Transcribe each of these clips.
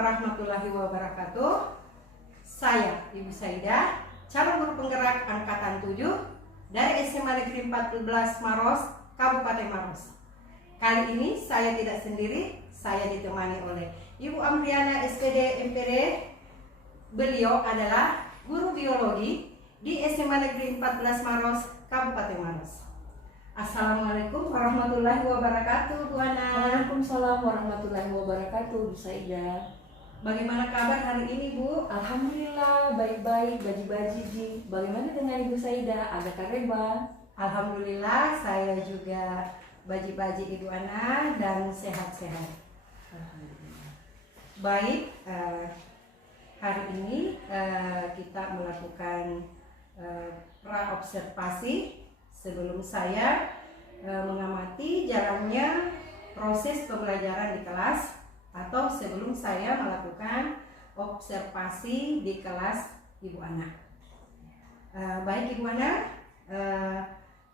warahmatullahi wabarakatuh. Saya Ibu Saidah, calon guru penggerak angkatan 7 dari SMA Negeri 14 Maros, Kabupaten Maros. Kali ini saya tidak sendiri, saya ditemani oleh Ibu Amriana SPD MPD. Beliau adalah guru biologi di SMA Negeri 14 Maros, Kabupaten Maros. Assalamualaikum warahmatullahi wabarakatuh, Bu Ana. Waalaikumsalam warahmatullahi wabarakatuh, Bu Saidah. Bagaimana kabar hari ini, Bu? Alhamdulillah, baik-baik, baji-baji Ji. Bagaimana dengan Ibu Saidah? Ada kareba? Alhamdulillah, saya juga baji-baji Ibu Ana dan sehat-sehat. Alhamdulillah. Baik, hari ini kita melakukan pra-observasi sebelum saya mengamati jalannya proses pembelajaran di kelas, atau sebelum saya melakukan observasi di kelas Ibu Ana. Baik Ibu Ana,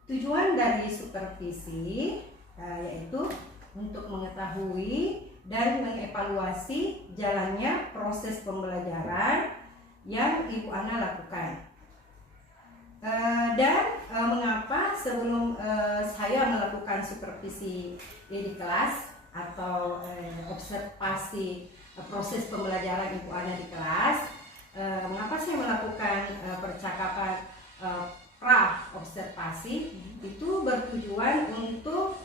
tujuan dari supervisi yaitu untuk mengetahui dan mengevaluasi jalannya proses pembelajaran yang Ibu Ana lakukan. Dan mengapa sebelum saya melakukan supervisi di kelas atau observasi proses pembelajaran Ibu Ana di kelas, mengapa saya melakukan percakapan pra-observasi? Itu bertujuan untuk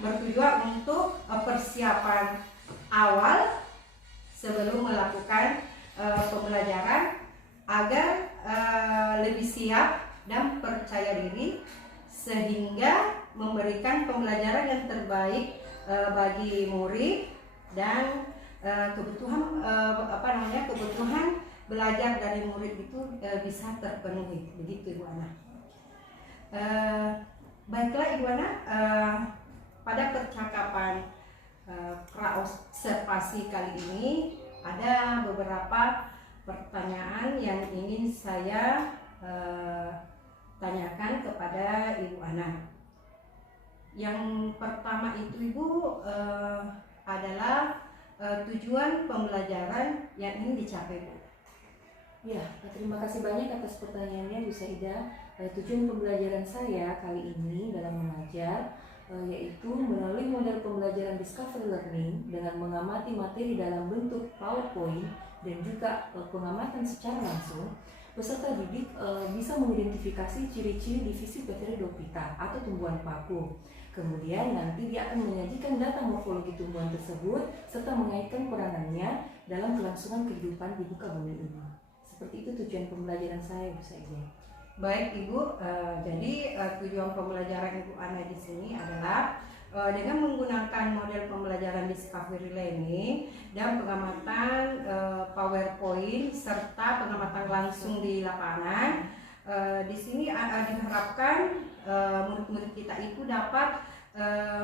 bertujuan untuk persiapan awal sebelum melakukan pembelajaran agar lebih siap dan percaya diri sehingga memberikan pembelajaran yang terbaik bagi murid dan kebutuhan belajar dari murid itu bisa terpenuhi. Begitu Ibu Ana. Baiklah Ibu Ana, pada percakapan pra-observasi kali ini ada beberapa pertanyaan yang ingin saya tanyakan kepada Ibu Ana. Yang pertama itu Ibu adalah tujuan pembelajaran yang ingin dicapai, Bu. Ya, terima kasih banyak atas pertanyaannya Bu Saidah. Tujuan pembelajaran saya kali ini dalam mengajar yaitu melalui model pembelajaran discovery learning dengan mengamati materi dalam bentuk PowerPoint dan juga pengamatan secara langsung. Peserta didik bisa mengidentifikasi ciri-ciri divisi Pteridophyta atau tumbuhan paku. Kemudian nanti dia akan menyajikan data morfologi tumbuhan tersebut serta mengaitkan peranannya dalam kelangsungan kehidupan di muka bumi ini. Seperti itu tujuan pembelajaran saya, Bu Saidah. Baik Ibu, jadi tujuan pembelajaran Ibu Ana di sini adalah dengan menggunakan model pembelajaran discovery learning dan pengamatan PowerPoint serta pengamatan langsung di lapangan. Di sini diharapkan murid-murid kita itu dapat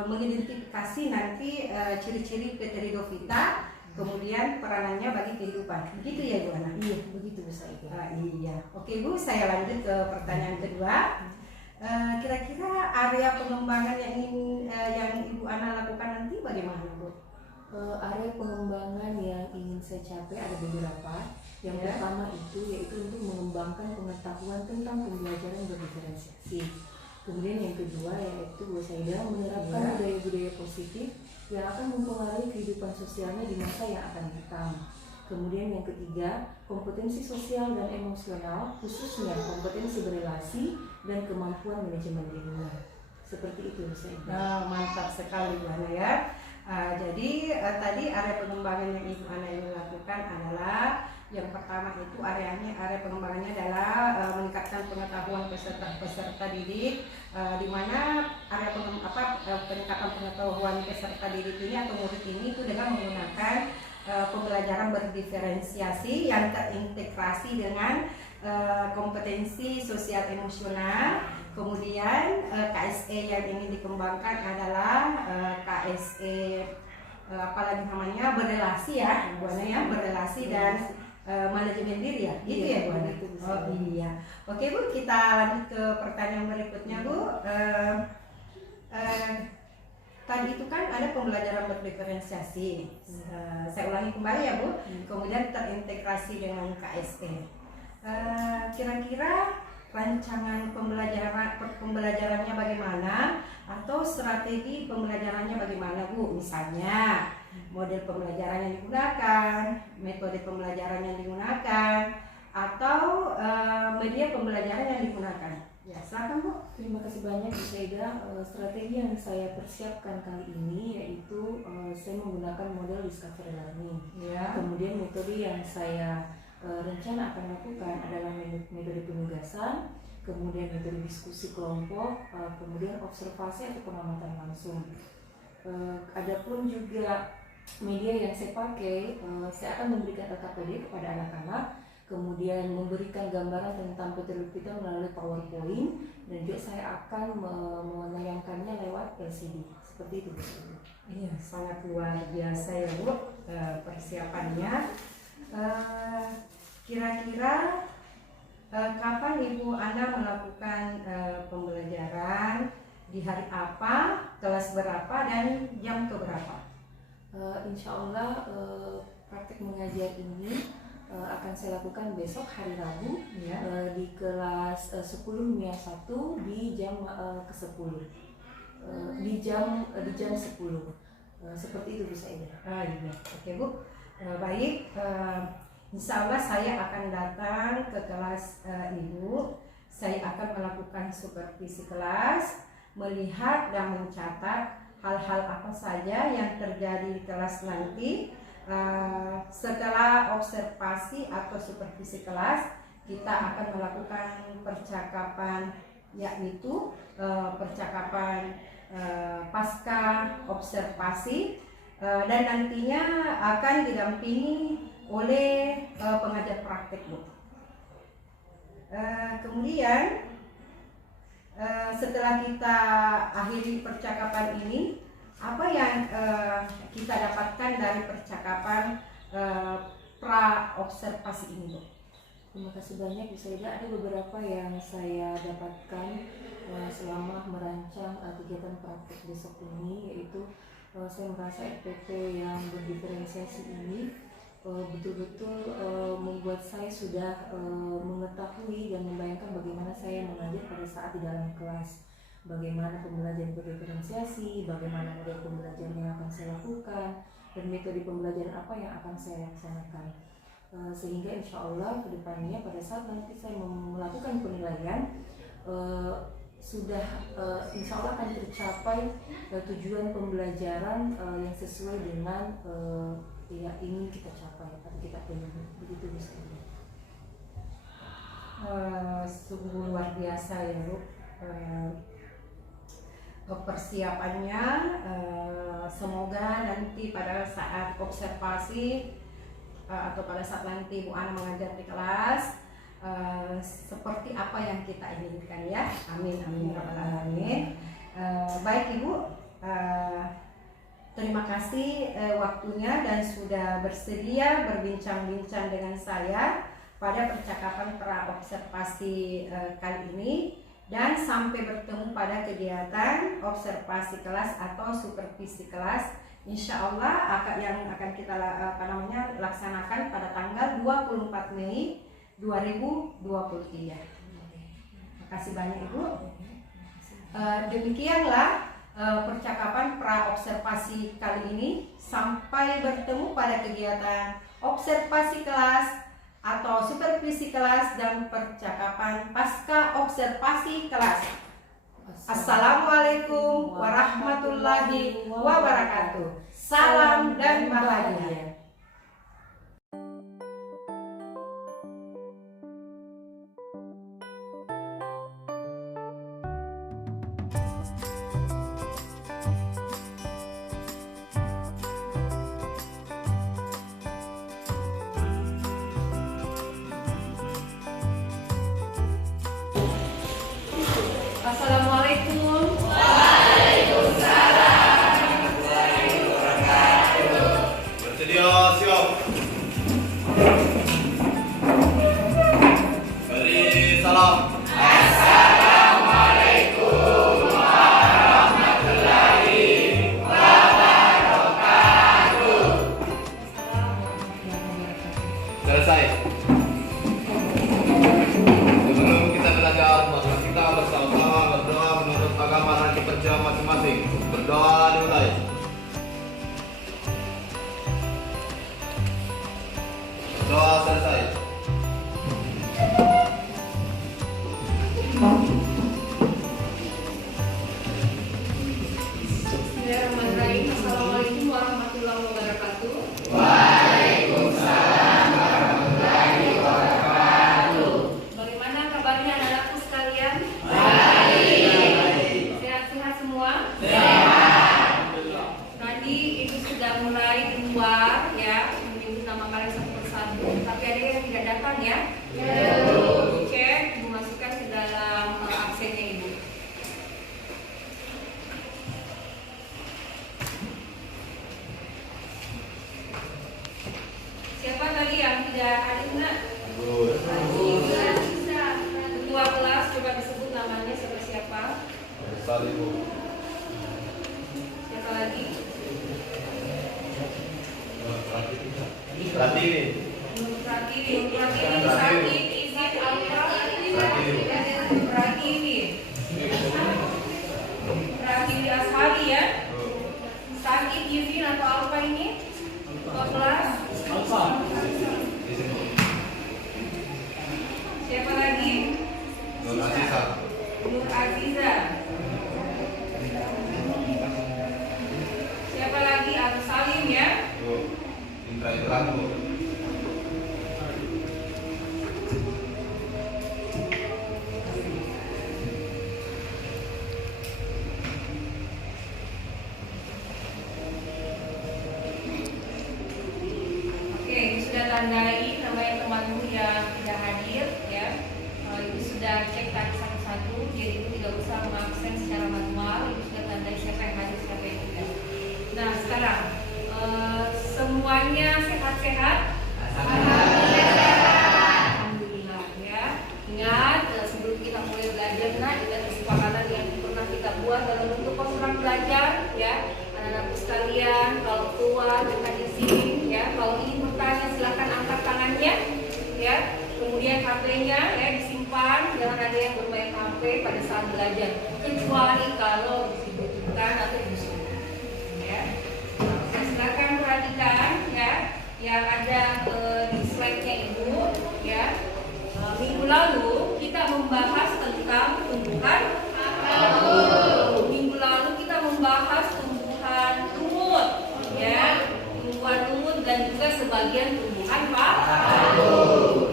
mengidentifikasi nanti ciri-ciri Pteridophyta, kemudian peranannya bagi kehidupan. Begitu ya Bu Ana? Iya, begitu Bu Saidah. Iya. Oke Bu, saya lanjut ke pertanyaan kedua. Kira-kira area pengembangan yang Ibu Ana lakukan nanti bagaimana Bu? Area pengembangan yang ingin saya capai ada beberapa. Yang pertama itu yaitu untuk mengembangkan pengetahuan tentang pembelajaran berdiferensiasi. Kemudian yang kedua yaitu Bu Saidah menerapkan budaya-budaya positif yang akan mempengaruhi kehidupan sosialnya di masa yang akan datang. Kemudian yang ketiga, kompetensi sosial dan emosional, khususnya kompetensi berelasi dan kemampuan manajemen lingkungan. Seperti itu Bu Saidah. Mantap sekali Bu Ana ya. Jadi tadi area pengembangan yang Ibu Ana ini lakukan adalah yang pertama itu area pengembangannya adalah meningkatkan pengetahuan peserta didik, di mana area peningkatan pengetahuan peserta didik ini atau murid ini itu dengan menggunakan pembelajaran berdiferensiasi yang terintegrasi dengan kompetensi sosial emosional. Kemudian KSE yang ingin dikembangkan adalah KSE berelasi ya Bu Ana ya, berelasi dan manajemen diri ya, gitu ya Bu Ana? Oh iya. Oke Bu, kita lanjut ke pertanyaan berikutnya Bu. Tadi itu kan ada pembelajaran berdiferensiasi. Saya ulangi kembali ya Bu. Kemudian terintegrasi dengan KSE. Kira-kira rancangan pembelajarannya bagaimana atau strategi pembelajarannya bagaimana Bu? Misalnya model pembelajaran yang digunakan, metode pembelajaran yang digunakan, atau media pembelajaran yang digunakan. Ya, silakan Bu. Terima kasih banyak Bu Saida. Strategi yang saya persiapkan kali ini yaitu saya menggunakan model discovery learning. Ya. Kemudian metode yang saya rencana akan lakukan adalah metode penugasan, kemudian metode diskusi kelompok, kemudian observasi atau pengamatan langsung. Adapun juga media yang saya pakai, saya akan memberikan LKPD kepada anak-anak, kemudian memberikan gambaran tentang metode kita melalui PowerPoint, dan juga saya akan menayangkannya lewat LCD. Seperti itu. Iya, sangat luar biasa ya Bu persiapannya. Kira-kira kapan Ibu Ana melakukan pembelajaran, di hari apa, kelas berapa, dan jam keberapa? Insya Allah praktik mengajar ini akan saya lakukan besok hari Rabu Ya. di kelas 10 MIA 1 di jam ke-10 di jam 10 seperti itu Bu Saida. Iya. Oke Bu. Baik. Insya Allah saya akan datang ke kelas Ibu. Saya akan melakukan supervisi kelas, melihat dan mencatat hal-hal apa saja yang terjadi di kelas nanti. Setelah observasi atau supervisi kelas, kita akan melakukan percakapan, yaitu percakapan pasca observasi, dan nantinya akan didampingi oleh pengajar praktek Bu. Kemudian setelah kita akhiri percakapan ini, apa yang kita dapatkan dari percakapan pra observasi ini Bu? Terima kasih banyak Bu Saida. Ada beberapa yang saya dapatkan selama merancang kegiatan praktik besok ini, yaitu saya merasa RPP yang berdiferensiasi ini betul-betul membuat saya sudah mengetahui dan membayangkan bagaimana saya mengajar pada saat di dalam kelas, bagaimana pembelajaran berdiferensiasi, bagaimana model pembelajaran yang akan saya lakukan, dan metode pembelajaran apa yang akan saya laksanakan. Sehingga insya Allah kedepannya pada saat nanti saya melakukan penilaian, sudah insya Allah akan tercapai tujuan pembelajaran yang sesuai dengan yang ingin kita capai atau kita penuhi. Begitu bisa. Sungguh luar biasa ya Bu. Persiapannya, semoga nanti pada saat observasi atau pada saat nanti Bu Ana mengajar di kelas seperti apa yang kita inginkan ya. Amin amin rabbal alamin. Baik Ibu, terima kasih waktunya dan sudah bersedia berbincang-bincang dengan saya pada percakapan pra observasi kali ini. Dan sampai bertemu pada kegiatan observasi kelas atau supervisi kelas, insya Allah yang akan kita laksanakan pada tanggal 24 Mei 2023. Terima kasih banyak Ibu. Demikianlah percakapan pra observasi kali ini. Sampai bertemu pada kegiatan observasi kelas atau supervisi kelas dan percakapan pasca observasi kelas. Assalamualaikum warahmatullahi wabarakatuh. Salam dan bahagia. Assalamualaikum. Bersedia siap. Beri salam. Assalamualaikum warahmatullahi wabarakatuh. Salimu. Siapa lagi? Pratini. Pratini sakit izin apa? Pratini Ashari ya. Sakit izin atau apa ini? Kelas. Siapa lagi? Nur Aziza. Nur Aziza. Siapa lagi? Agus Salim ya. Indra Itulanku. Oke, ini sudah tandai namanya temanmu yang tidak hadir ya. Ibu sudah cek tadi satu-satu, jadi ibu tidak usah mengabsen secara manual. Ibu sudah tandai siapa yang hadir, siapa yang tidak. Nah sekarang semuanya sehat-sehat. Alhamdulillah ya. Ingat sebelum kita mulai belajar, nah ingat kesepakatan yang pernah kita buat dalam bentuk kontrak belajar ya. Anak-anakku sekalian, kalau keluar jangan izin ya. Kalau ingin bertanya silakan angkat tangannya ya. Kemudian HP-nya ya disimpan, jangan ada yang bermain HP pada saat belajar kecuali kalau dibutuhkan atau disuruh ya. Nah, silakan perhatikan ya yang ada di slide-nya Ibu ya. Minggu lalu kita membahas tentang tumbuhan minggu lalu kita membahas tumbuhan lumut ya, tumbuhan lumut dan juga sebagian tumbuhan paku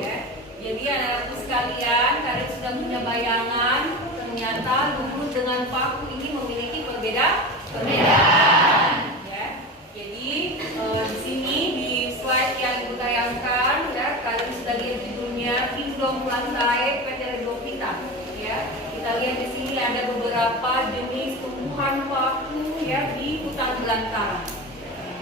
ya. Jadi anak-anakku sekalian, kalian sudah punya bayangan ternyata lumut dengan paku ini memiliki perbedaan ya. Jadi di sini di slide yang Ibu tayangkan ya, kalian sudah lihat judulnya Kingdom Plantae PT Lepidophyta ya. Kita lihat di sini ada beberapa jenis tumbuhan paku ya di hutan belantara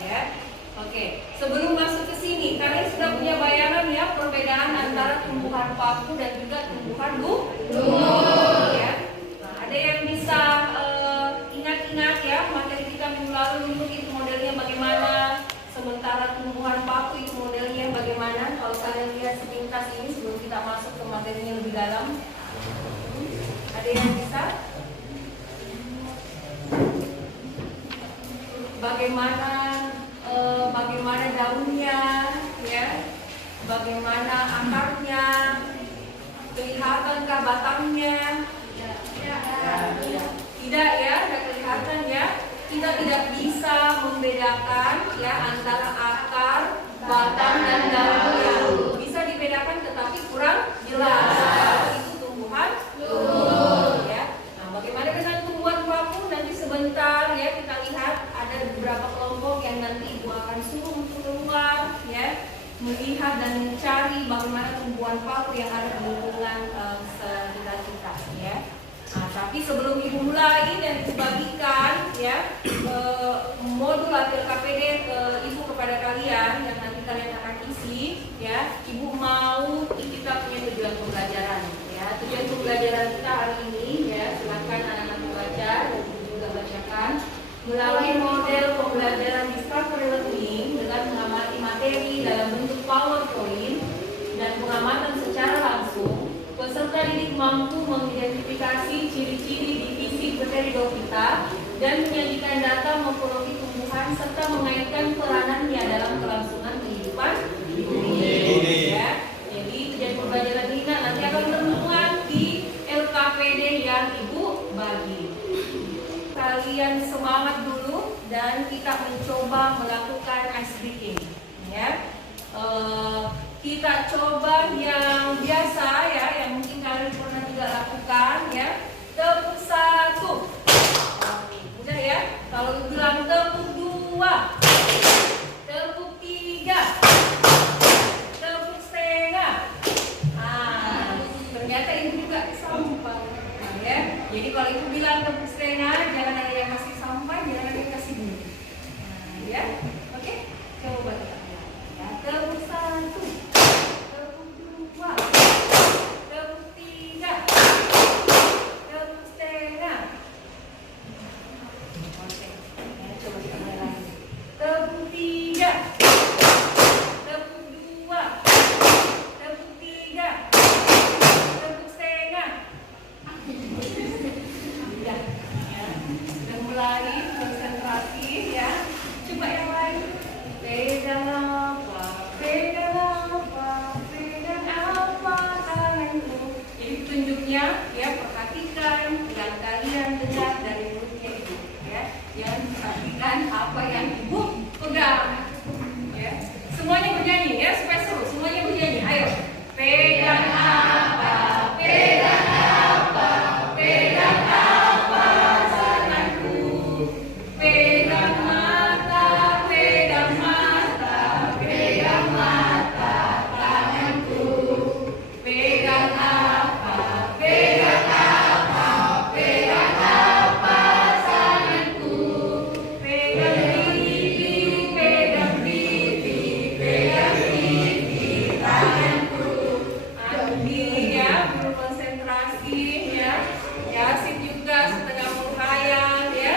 ya. Oke, sebelum masuk ke sini, kalian sudah punya bayangan ya perbedaan antara tumbuhan paku dan juga tumbuhan lumut ya. Nah, ada yang bisa ingat-ingat ya materi kita minggu lalu, lumut itu modelnya bagaimana, sementara tumbuhan paku itu modelnya bagaimana. Kalau kalian lihat sepintas ini sebelum kita masuk ke materinya lebih dalam, ada yang bisa? Bagaimana daunnya ya, bagaimana akarnya, kelihatankah batangnya? Tidak ya, tidak kelihatan ya. Kita tidak bisa membedakan ya antara akar, batang dan daunnya. Bisa dibedakan tetapi kurang jelas. Itu tumbuhan lumut ya. Nah, bagaimana dengan tumbuhan paku? Nanti sebentar ya kita lihat ada beberapa kelompok yang nanti Ibu akan suruh untuk keluar ya, melihat dan mencari bagaimana tumbuhan paku yang ada di lingkungan sekitar kita ya. Nah, tapi sebelum Ibu mulai dan Ibu bagikan ya modul hasil KPD Ibu kepada kalian yang nanti kalian akan isi ya, Ibu mau kita punya tujuan pembelajaran ya. Tujuan pembelajaran kita hari ini ya, silakan anak-anak membaca dan Ibu juga bacakan. Melalui model pembelajaran Discovery Learning dengan mengamati materi dalam bentuk PowerPoint dan pengamatan secara langsung, peserta didik mampu mengidentifikasi ciri-ciri divisi Pteridophyta dan menyajikan data morfologi tumbuhan serta mengaitkan peranannya dalam kelangsungan kehidupan bumi ya. Jadi tujuan pembelajaran ini nanti akan termuat di LKPD yang Ibu bagi. Kalian semangat dulu dan kita mencoba melakukan ice breaking ya. Kita coba yang biasa ya, yang mungkin kalian pernah juga lakukan ya. Tepuk 1, mudah ya. Kalau bilang tepuk 2, tepuk 3, tepuk setengah. Ternyata Ibu juga sampai ya. Jadi kalau Ibu bilang tepuk setengah, jangan ada yang kasih sampai, jangan ada yang kasih dulu. Ya, oke? Coba kita lihat. Ya, tepuk 1, tepuk 2, tepuk 3, tepuk setengah, berikutnya ya, perhatikan yang kalian dengar dari mulutnya ibu ya, yang perhatikan apa yang ibu pegang ya. Semuanya bernyanyi ya supaya seru, semuanya bernyanyi. Ayo, pegang apa, pegang apa, pegang apa tanganku, pegang mata, pegang mata, pegang mata tanganku, pegang apa, pegang apa, pegang apa tanganku, pegang pipi, pegang pipi, pegang pipi tanganku. Andi ya, berkonsentrasi ya. Yasin juga setengah menghayal ya.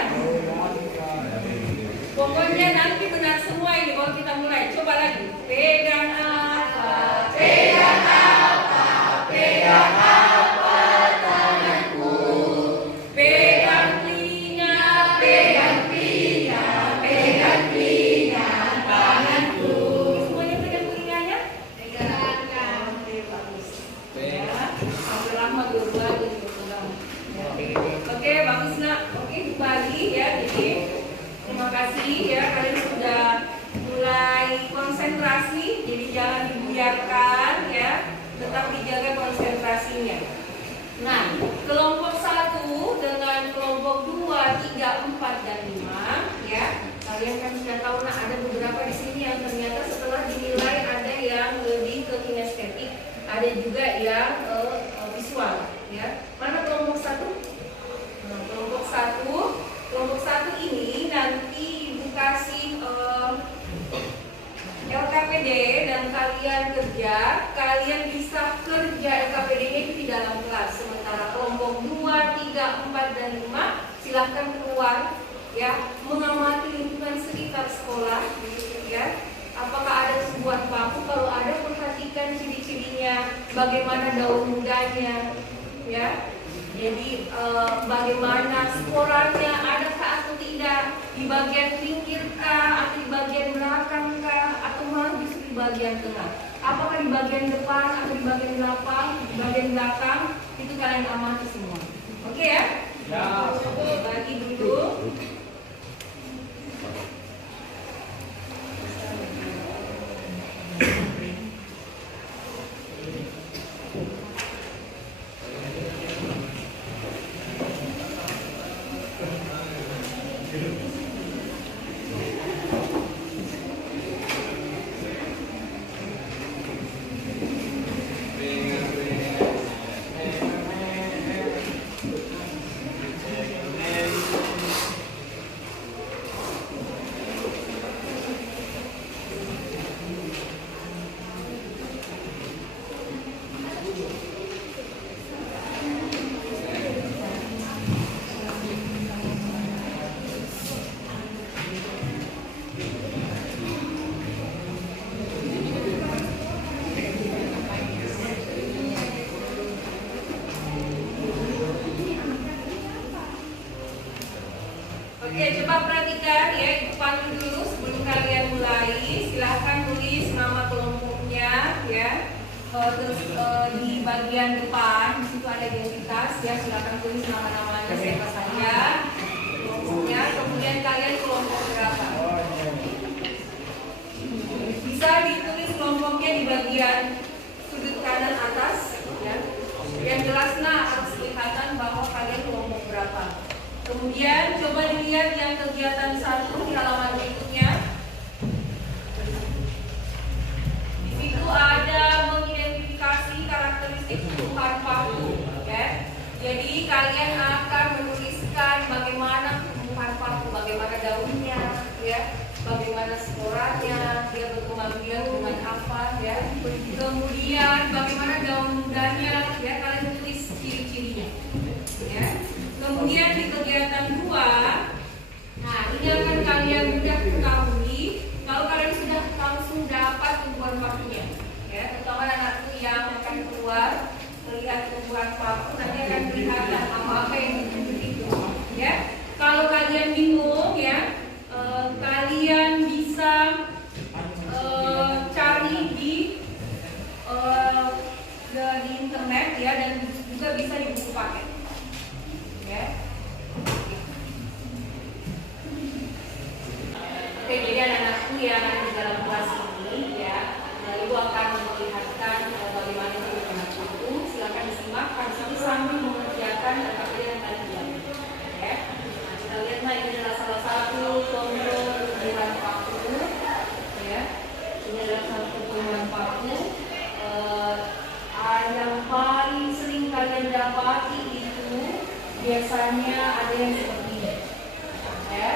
Pokoknya nanti benar semua ini kalau kita mulai. Coba lagi. Pegang apa? Pegang apa? Pegang apa tanganku? Pegang telinga, pegang telinga, pegang telinga tanganku. Semuanya pegang telinganya? Pegang. Oke, bagus. Ya, sampai lama dua-dua jadi pegang. Ya. Oke, bagus nak. Oke, kembali ya. Jadi terima kasih ya, kalian sudah mulai konsentrasi. Jadi jangan dibiarkan ya, tetap dijaga konsentrasinya. Nah, kelompok 1 dengan kelompok 2, 3, 4 dan 5 ya. Kalian kan sudah tahu nah ada beberapa di sini yang ternyata setelah dinilai ada yang lebih ke kinestetik, ada juga yang visual ya. Mana kelompok 1? Nah, kelompok 1 ini nanti ibu kasih LKPD dan kalian kerja, kalian bisa kerja LKPD-nya itu di dalam kelas. Sementara kelompok 2, 3, 4 dan 5 silahkan keluar ya, mengamati lingkungan sekitar sekolah ya. Apakah ada sebuah bangku? Kalau ada, perhatikan ciri-cirinya, bagaimana daun mudanya ya. Jadi bagaimana sporanya, adakah atau tidak, di bagian pinggir kah, atau di bagian belakang kah, atau malah justru di bagian tengah. Apakah di bagian depan atau di bagian belakang, itu kalian amati semua. Oke ya? Ya. Bagi dulu. Oke, coba perhatikan ya, ibu panggil dulu sebelum kalian mulai. Silahkan tulis nama kelompoknya ya. Terus di bagian depan di situ ada identitas ya, silahkan tulis nama-namanya siapa saja kelompoknya. Kemudian kalian kelompok berapa? Bisa ditulis kelompoknya di bagian sudut kanan atas ya. Yang jelas harus kelihatan bahwa kalian kelompok berapa. Kemudian coba dilihat yang kegiatan 1 di halaman berikutnya. Di situ ada mengidentifikasi karakteristik tumbuhan paku, ya. Jadi kalian akan menuliskan bagaimana tumbuhan paku, bagaimana daunnya, ya, bagaimana sporanya, dia berkembang biak dengan apa, ya. Kemudian bagaimana daun mudanya, ya, kalian tulis ciri-cirinya, ya. Kemudian di kegiatan 2, nah ini akan kalian mudah ketahui kalau kalian sudah langsung dapat tumbuhan pakunya, ya, terutama anakku yang akan keluar melihat tumbuhan paku nanti akan kelihatan apa yang ditunjuk itu, ya. Kalau kalian bingung, ya, kalian bisa cari di internet, ya, dan juga bisa di jadi anak-anakku yang ada di dalam kelas ini ya, Ibu akan memperlihatkan bagaimana itu anak itu. Silakan disimak sambil mengerjakan KPD yang tadi ya. Ya. Nah, kita lihat nah ini adalah salah satu tombol tumbuhan paku ya. Ini adalah salah satu tumbuhan paku. Yang paling sering kalian dapati itu biasanya ada yang seperti ini ya.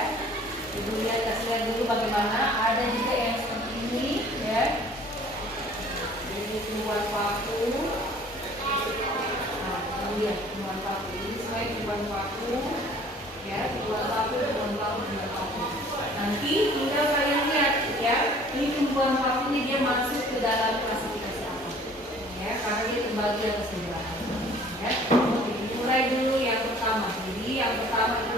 Ibu lihat, kasih lihat dulu bagaimana. Ada juga yang seperti ini ya. Ini tumbuhan paku. Nah, kemudian tumbuhan paku ini semuanya tumbuhan paku ya. Tumbuhan paku, tumbuhan paku, tumbuhan paku. Nanti tinggal kalian lihat ya. Ini tumbuhan paku ini dia masuk ke dalam klasifikasi apa ya, karena dia terbagi atas beberapa ya. Jadi mulai dulu yang pertama. Jadi yang pertama itu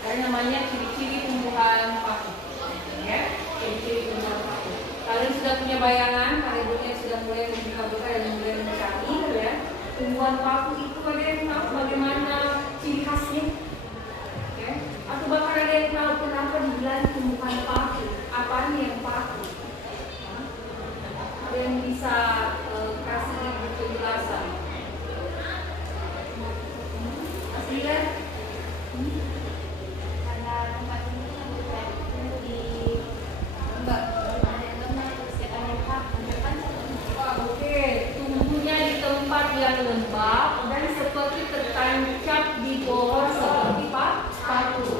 ada namanya ciri-ciri tumbuhan paku ya. Ciri-ciri tumbuhan paku. Kalian sudah punya bayangan, kalian sudah mulai membuka-buka dan mulai mencari ya. Tumbuhan paku itu kalian tahu bagaimana ciri khasnya ya? Atau bahkan ada yang tahu kenapa dibilang tumbuhan paku, apaan yang paku? Ada yang bisa kasih penjelasan? Kasih lihat. Karena tempat ini kan berada di lembab, ada lembab terus ada lembab, Oke, tumbuhnya di tempat yang lembab dan seperti tertancap di pohon seperti paku.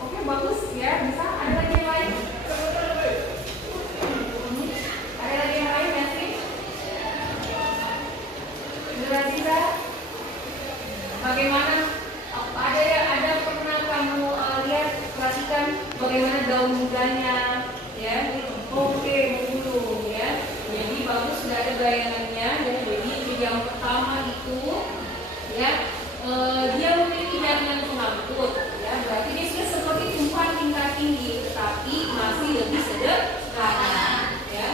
Oke, bagus ya. Bisa ada lagi yang lain? Ada lagi yang lain Messi? Bisa? Bagaimana? Ada pernah kamu lihat, perhatikan bagaimana daun mudanya ya? Oke, mengulung ya. Jadi bagus, sudah ada bayangannya ya. Jadi yang pertama itu ya, dia memiliki daun yang pengangkut ya. Berarti dia sudah seperti tumbuhan tingkat tinggi, tetapi masih lebih sederhana ya.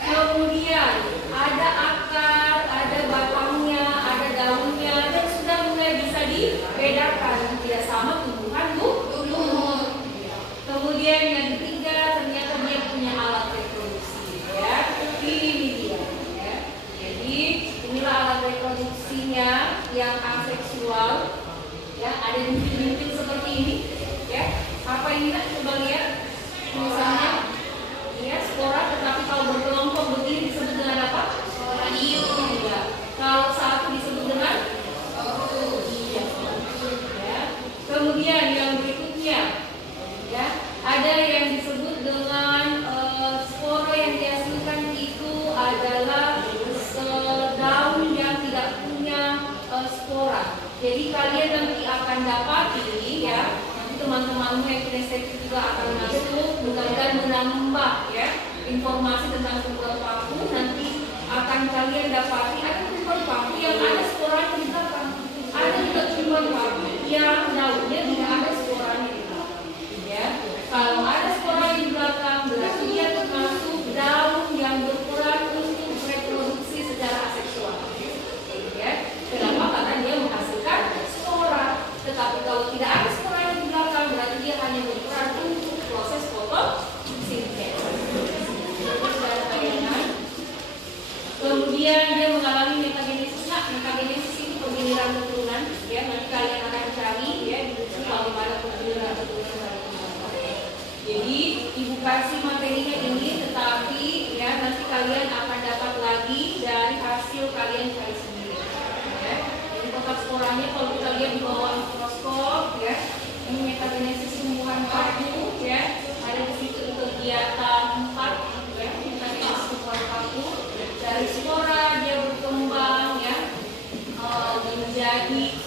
Kemudian ada akar, ada batangnya, ada daunnya, dan sudah mulai bisa dibedakan, tidak sama tumbuhan tumbuh. Kemudian yang ketiga, ternyata dia punya alat reproduksi ya. Ini dia ya. Jadi inilah alat reproduksinya yang aseksual ya. Ada bintil-bintil seperti ini ya. Apa ini? Coba lihat misalnya ya, spora, tetapi kalau berkelompok begini disebut dengan apa? Sporadium ya. Kalau satu disebut dengan iya. Ya. Kemudian yang berikutnya ya, ada yang disebut dengan spora yang dihasilkan itu adalah daun yang tidak punya spora. Jadi kalian nanti akan dapati ya, nanti teman-temanmu yang kinestetik juga akan masuk dan menambah ya informasi tentang tumbuhan paku. Nanti akan kalian dapati ada tumbuhan paku yang ada sporanya di belakang, ada juga tumbuhan paku yang daunnya tidak ada sporanya di belakang ya. Kalau ada sporanya di belakang berarti dia termasuk daun yang berperan untuk reproduksi secara aseksual ya. Kenapa? Karena dia menghasilkan spora. Tetapi kalau tidak ada sporanya di belakang berarti dia hanya berperan untuk proses fotosintesis. Kemudian dia mengalami metagenesis. Metagenesis itu penggiliran keturunan ya. Nanti kalian akan cari ya di buku bagaimana penggiliran keturunan. Jadi ibu kasih materinya ini, tetapi ya nanti kalian akan dapat lagi dari hasil kalian cari sendiri ya. Jadi kotak sporanya kalau kita lihat di bawah mikroskop ya, ini metagenesis tumbuhan paku ya. Ada di situ kegiatan 4 ya, metagenesis tumbuhan paku. Dari spora dia berkembang ya, menjadi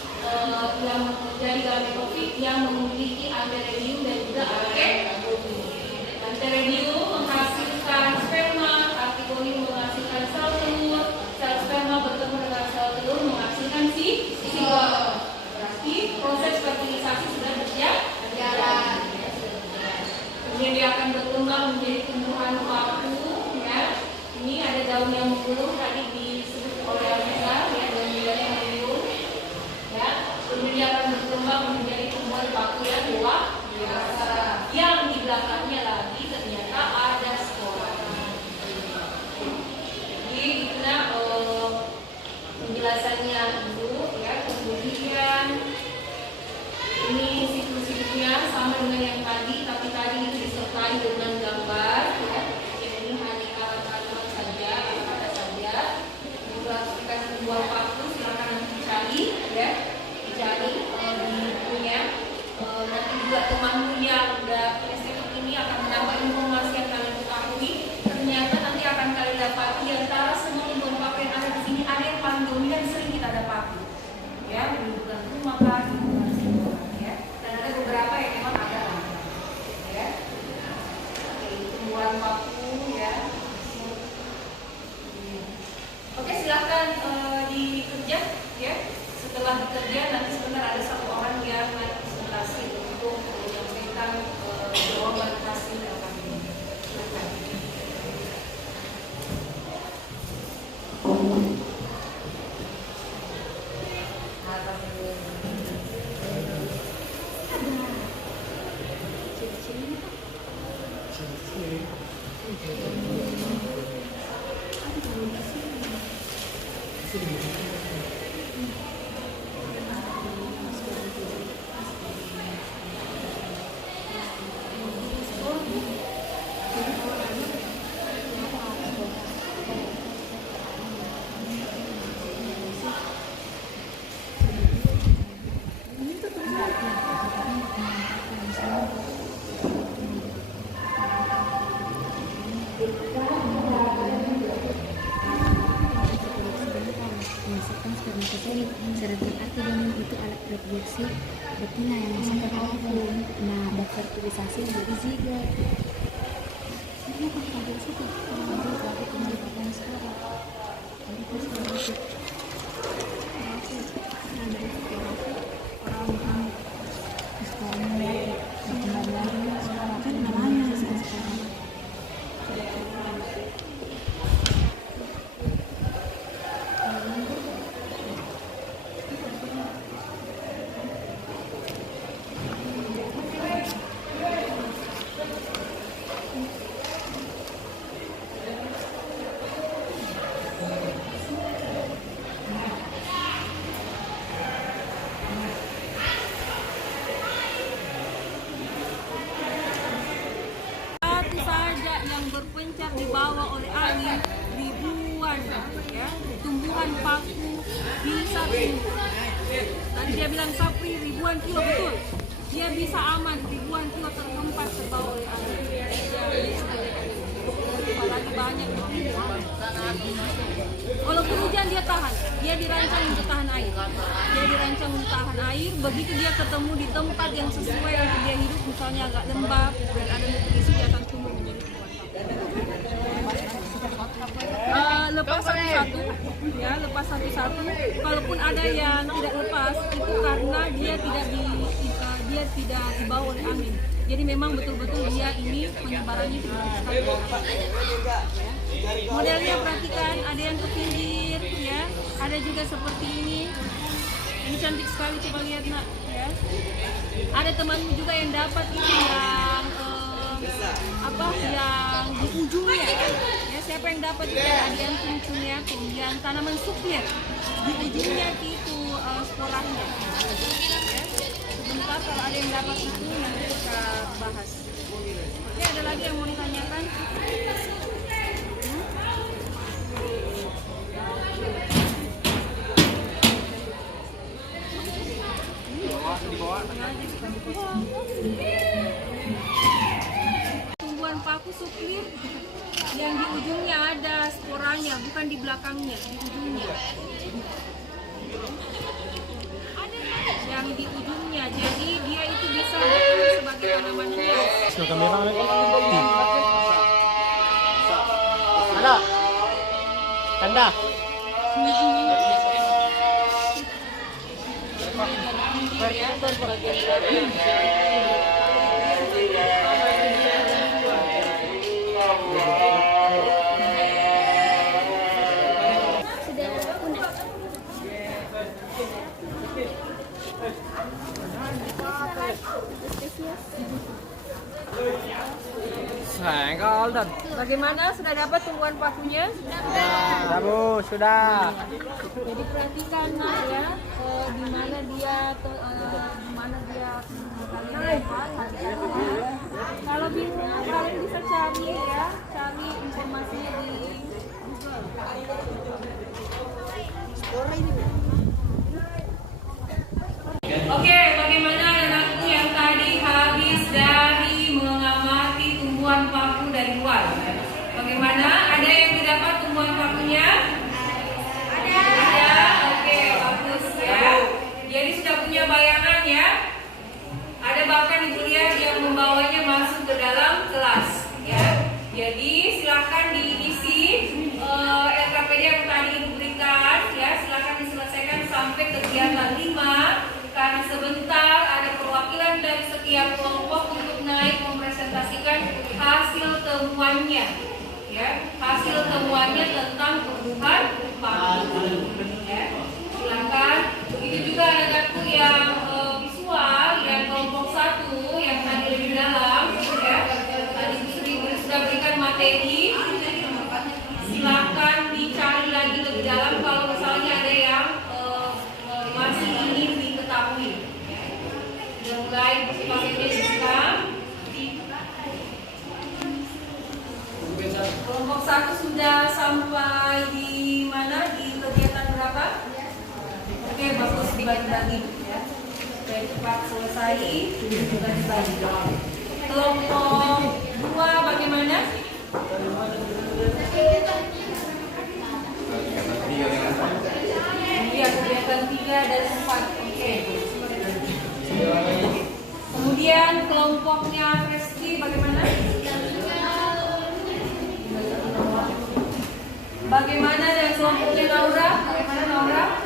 gametofit yang memiliki anteredium dan juga arkeolin. Anteredium menghasilkan sperma, arkeolin menghasilkan sel telur, sel sperma bertemu dengan sel telur menghasilkan zigot. Berarti proses fertilisasi sudah berjalan. Kemudian dia akan berkembang menjadi tumbuhan paku ya. Ini ada daun yang menggulung tadi disebut oleh Alisa ya, daun yang menggulung ya. Kemudian dia akan berkembang menjadi tumbuhan paku yang luar biasa yang belakangnya lagi ternyata ada sporanya. Jadi itulah penjelasannya dulu ya. Kemudian ini siklus-siklusnya sama dengan yang tadi, tapi tadi itu disertai dengan gambar ya. Yang ini hanya kalimat saja, kata saja. Klasifikasi tumbuhan paku silakan nanti dicari ya, dicari di bukunya. Nanti juga temanmu yang udah estetik ini akan menambah informasi yang kalian ketahui. Ternyata nanti akan kalian dapat di antara semua tumbuhan paku yang ada di sini ada yang paling dominan sering kita dapati ya, di bulan rumah kan, di bulan semua ya. Dan ada beberapa yang memang ada ya. Oke, tumbuhan paku ya. Oke, silahkan dikerja ya. Setelah dikerja nanti sebentar ada satu orang yang presentasi untuk menyampaikan jawaban hasil rekaman ini. Silakan. Sedangkan arti domain itu alat reproduksi betina yang masuk ke apapun. Nah, bak fertilisasi menjadi zigot. Ini kan kaget sih tuh, kalau dia lagi pendidikan sekarang. Jadi pas lagi berpencar dibawa oleh angin ribuan ya tumbuhan paku bisa tumbuh. Tadi dia bilang Sapri ribuan kilo, betul. Dia bisa aman ribuan kilo terhempas terbawa oleh angin. Apalagi banyak begini. Walaupun hujan dia tahan. Dia dirancang untuk tahan air. Dia dirancang untuk tahan air. Begitu dia ketemu di tempat yang sesuai untuk dia hidup, misalnya agak lembab dan ada nutrisi, dia akan tumbuh menjadi lepas satu-satu ya, lepas satu-satu. Kalaupun ada yang tidak lepas itu karena dia tidak dibawa oleh angin. Jadi memang betul-betul dia ini penyebarannya tidak sekali. Modelnya perhatikan, ada yang ke pinggir ya, ada juga seperti ini. Ini cantik sekali, coba lihat nak ya. Ada temanmu juga yang dapat itu yang yang di ujungnya ya, siapa yang dapat itu ada yang kuncungnya, kemudian tanaman sukir di ujungnya itu sporanya ya. Sebentar kalau ada yang dapat itu nanti kita bahas. Oke, ada lagi yang mau ditanyakan? Tumbuhan paku suklir yang di ujungnya ada sporanya, bukan di belakangnya, di ujungnya. Yang di ujungnya, jadi dia itu bisa berfungsi sebagai tanaman hias. Ada tanda. Spesies. Golden. Bagaimana? Sudah dapat tumbuhan pakunya? Sudah Bu, sudah. Jadi perhatikan ya, di mana dia kalian dapat. Kalau bingung kalian bisa cari ya, cari informasinya di Google. Oke, bagaimana anakku yang tadi habis dari mengamati tumbuhan paku dari luar? Bagaimana? Ada yang didapat tumbuhan pakunya? Ada. Oke, bagus ya. Jadi sudah punya bayangan ya. Ada bahkan Ibu lihat yang membawanya masuk ke dalam kelas ya. Jadi silakan diisi LKPD yang tadi Ibu berikan ya. Silakan diselesaikan sampai kegiatan 5. Karena sebentar ada perwakilan dari setiap kelompok untuk naik mempresentasikan hasil temuannya, ya, hasil temuannya tentang tumbuhan paku. Ya. Silakan. Begitu juga anak-anakku yang visual, yang kelompok 1, yang tadi lebih dalam, ya. Tadi sudah berikan materi. Silakan dicari lagi lebih dalam kalau misalnya ada yang masih ingin diketahui. Sudah mulai paketnya dibuka. Kelompok 1 sudah sampai di mana? Di kegiatan berapa? Oke, bagus, dibagi-bagi ya. Supaya cepat selesai, dibagi-bagi. Kelompok 2 bagaimana? Iya, kegiatan 3 dan 4. Oke. Kemudian kelompoknya Reski bagaimana? Bagaimana dengan kelompoknya Naura? Bagaimana Naura?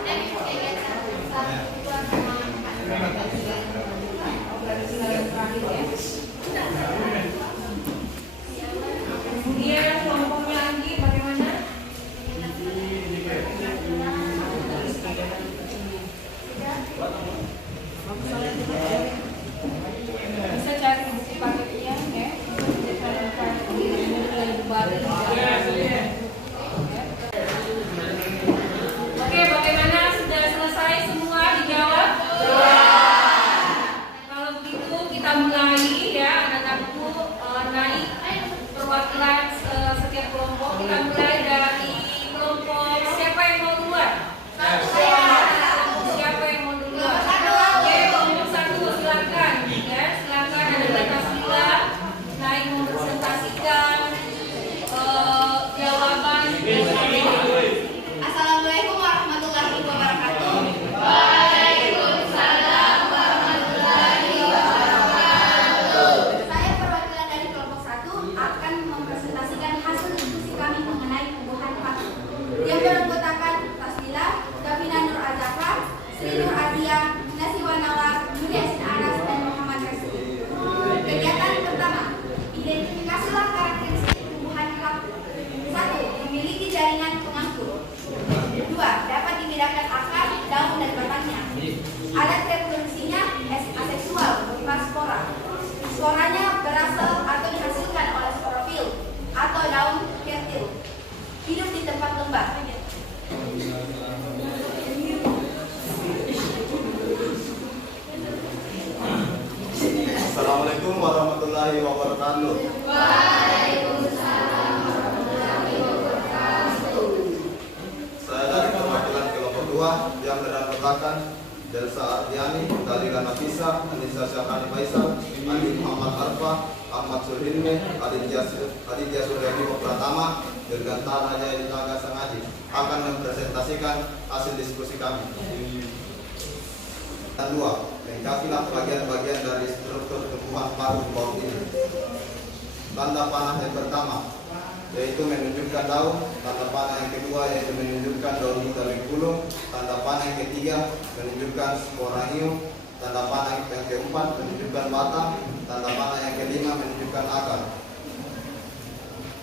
Kemudian kelompoknya Anggi bagaimana? Bisa cari buku paketnya ya. Oke, bagaimana? Sudah selesai semua dijawab? Kalau begitu kita mulai ya, anak-anakku naik perwakilan setiap kelompok. Kita mulai dari kelompok siapa yang mau duluan? Siapa yang mau duluan? Oke, kelompok 1 silakan ya, silakan ada Tasila naik mempresentasikan jawaban. Assalamualaikum warahmatullahi wabarakatuh. Waalaikumsalam warahmatullahi wabarakatuh. Saya perwakilan dari kelompok 1 akan mempresentasikan hasil diskusi kami mengenai tumbuhan paku yang beranggotakan Tasmila, Davina Nur Azafra, Sri Nur Adia, Nasiwa Nawar, Yasin Aras, dan Muhammad Reski. Kegiatan pertama, identifikasilah karakteristik tumbuhan paku. 1. Memiliki jaringan pengangkut. 2. Dapat dibedakan akar, daun, dan batangnya. Adat reproduksinya aseksual berupa spora. Sporanya berasal atau dihasilkan oleh sporofil atau daun fertil. Hidup di tempat lembah. Assalamualaikum warahmatullahi wabarakatuh. Saya dari perwakilan kelompok 2 yang beranggotakan Delsa Ardiani, Dalila Nafisa, Anissa Syahani Faisal, Andi Muhammad Arfa, Ahmad Sulhilmi, Aditya Suryadi Pratama, Dirgantara Jaya Ditaga Sangaji akan mempresentasikan hasil diskusi kami. Dan 2. Lengkapilah bagian-bagian dari struktur tumbuhan paku bawah ini. Tanda panah yang pertama yaitu menunjukkan daun, tanda panah yang kedua yaitu menunjukkan daun buta mengkulung, tanda panah yang ketiga menunjukkan sporangium, tanda panah yang keempat menunjukkan batang, tanda panah yang kelima menunjukkan akar.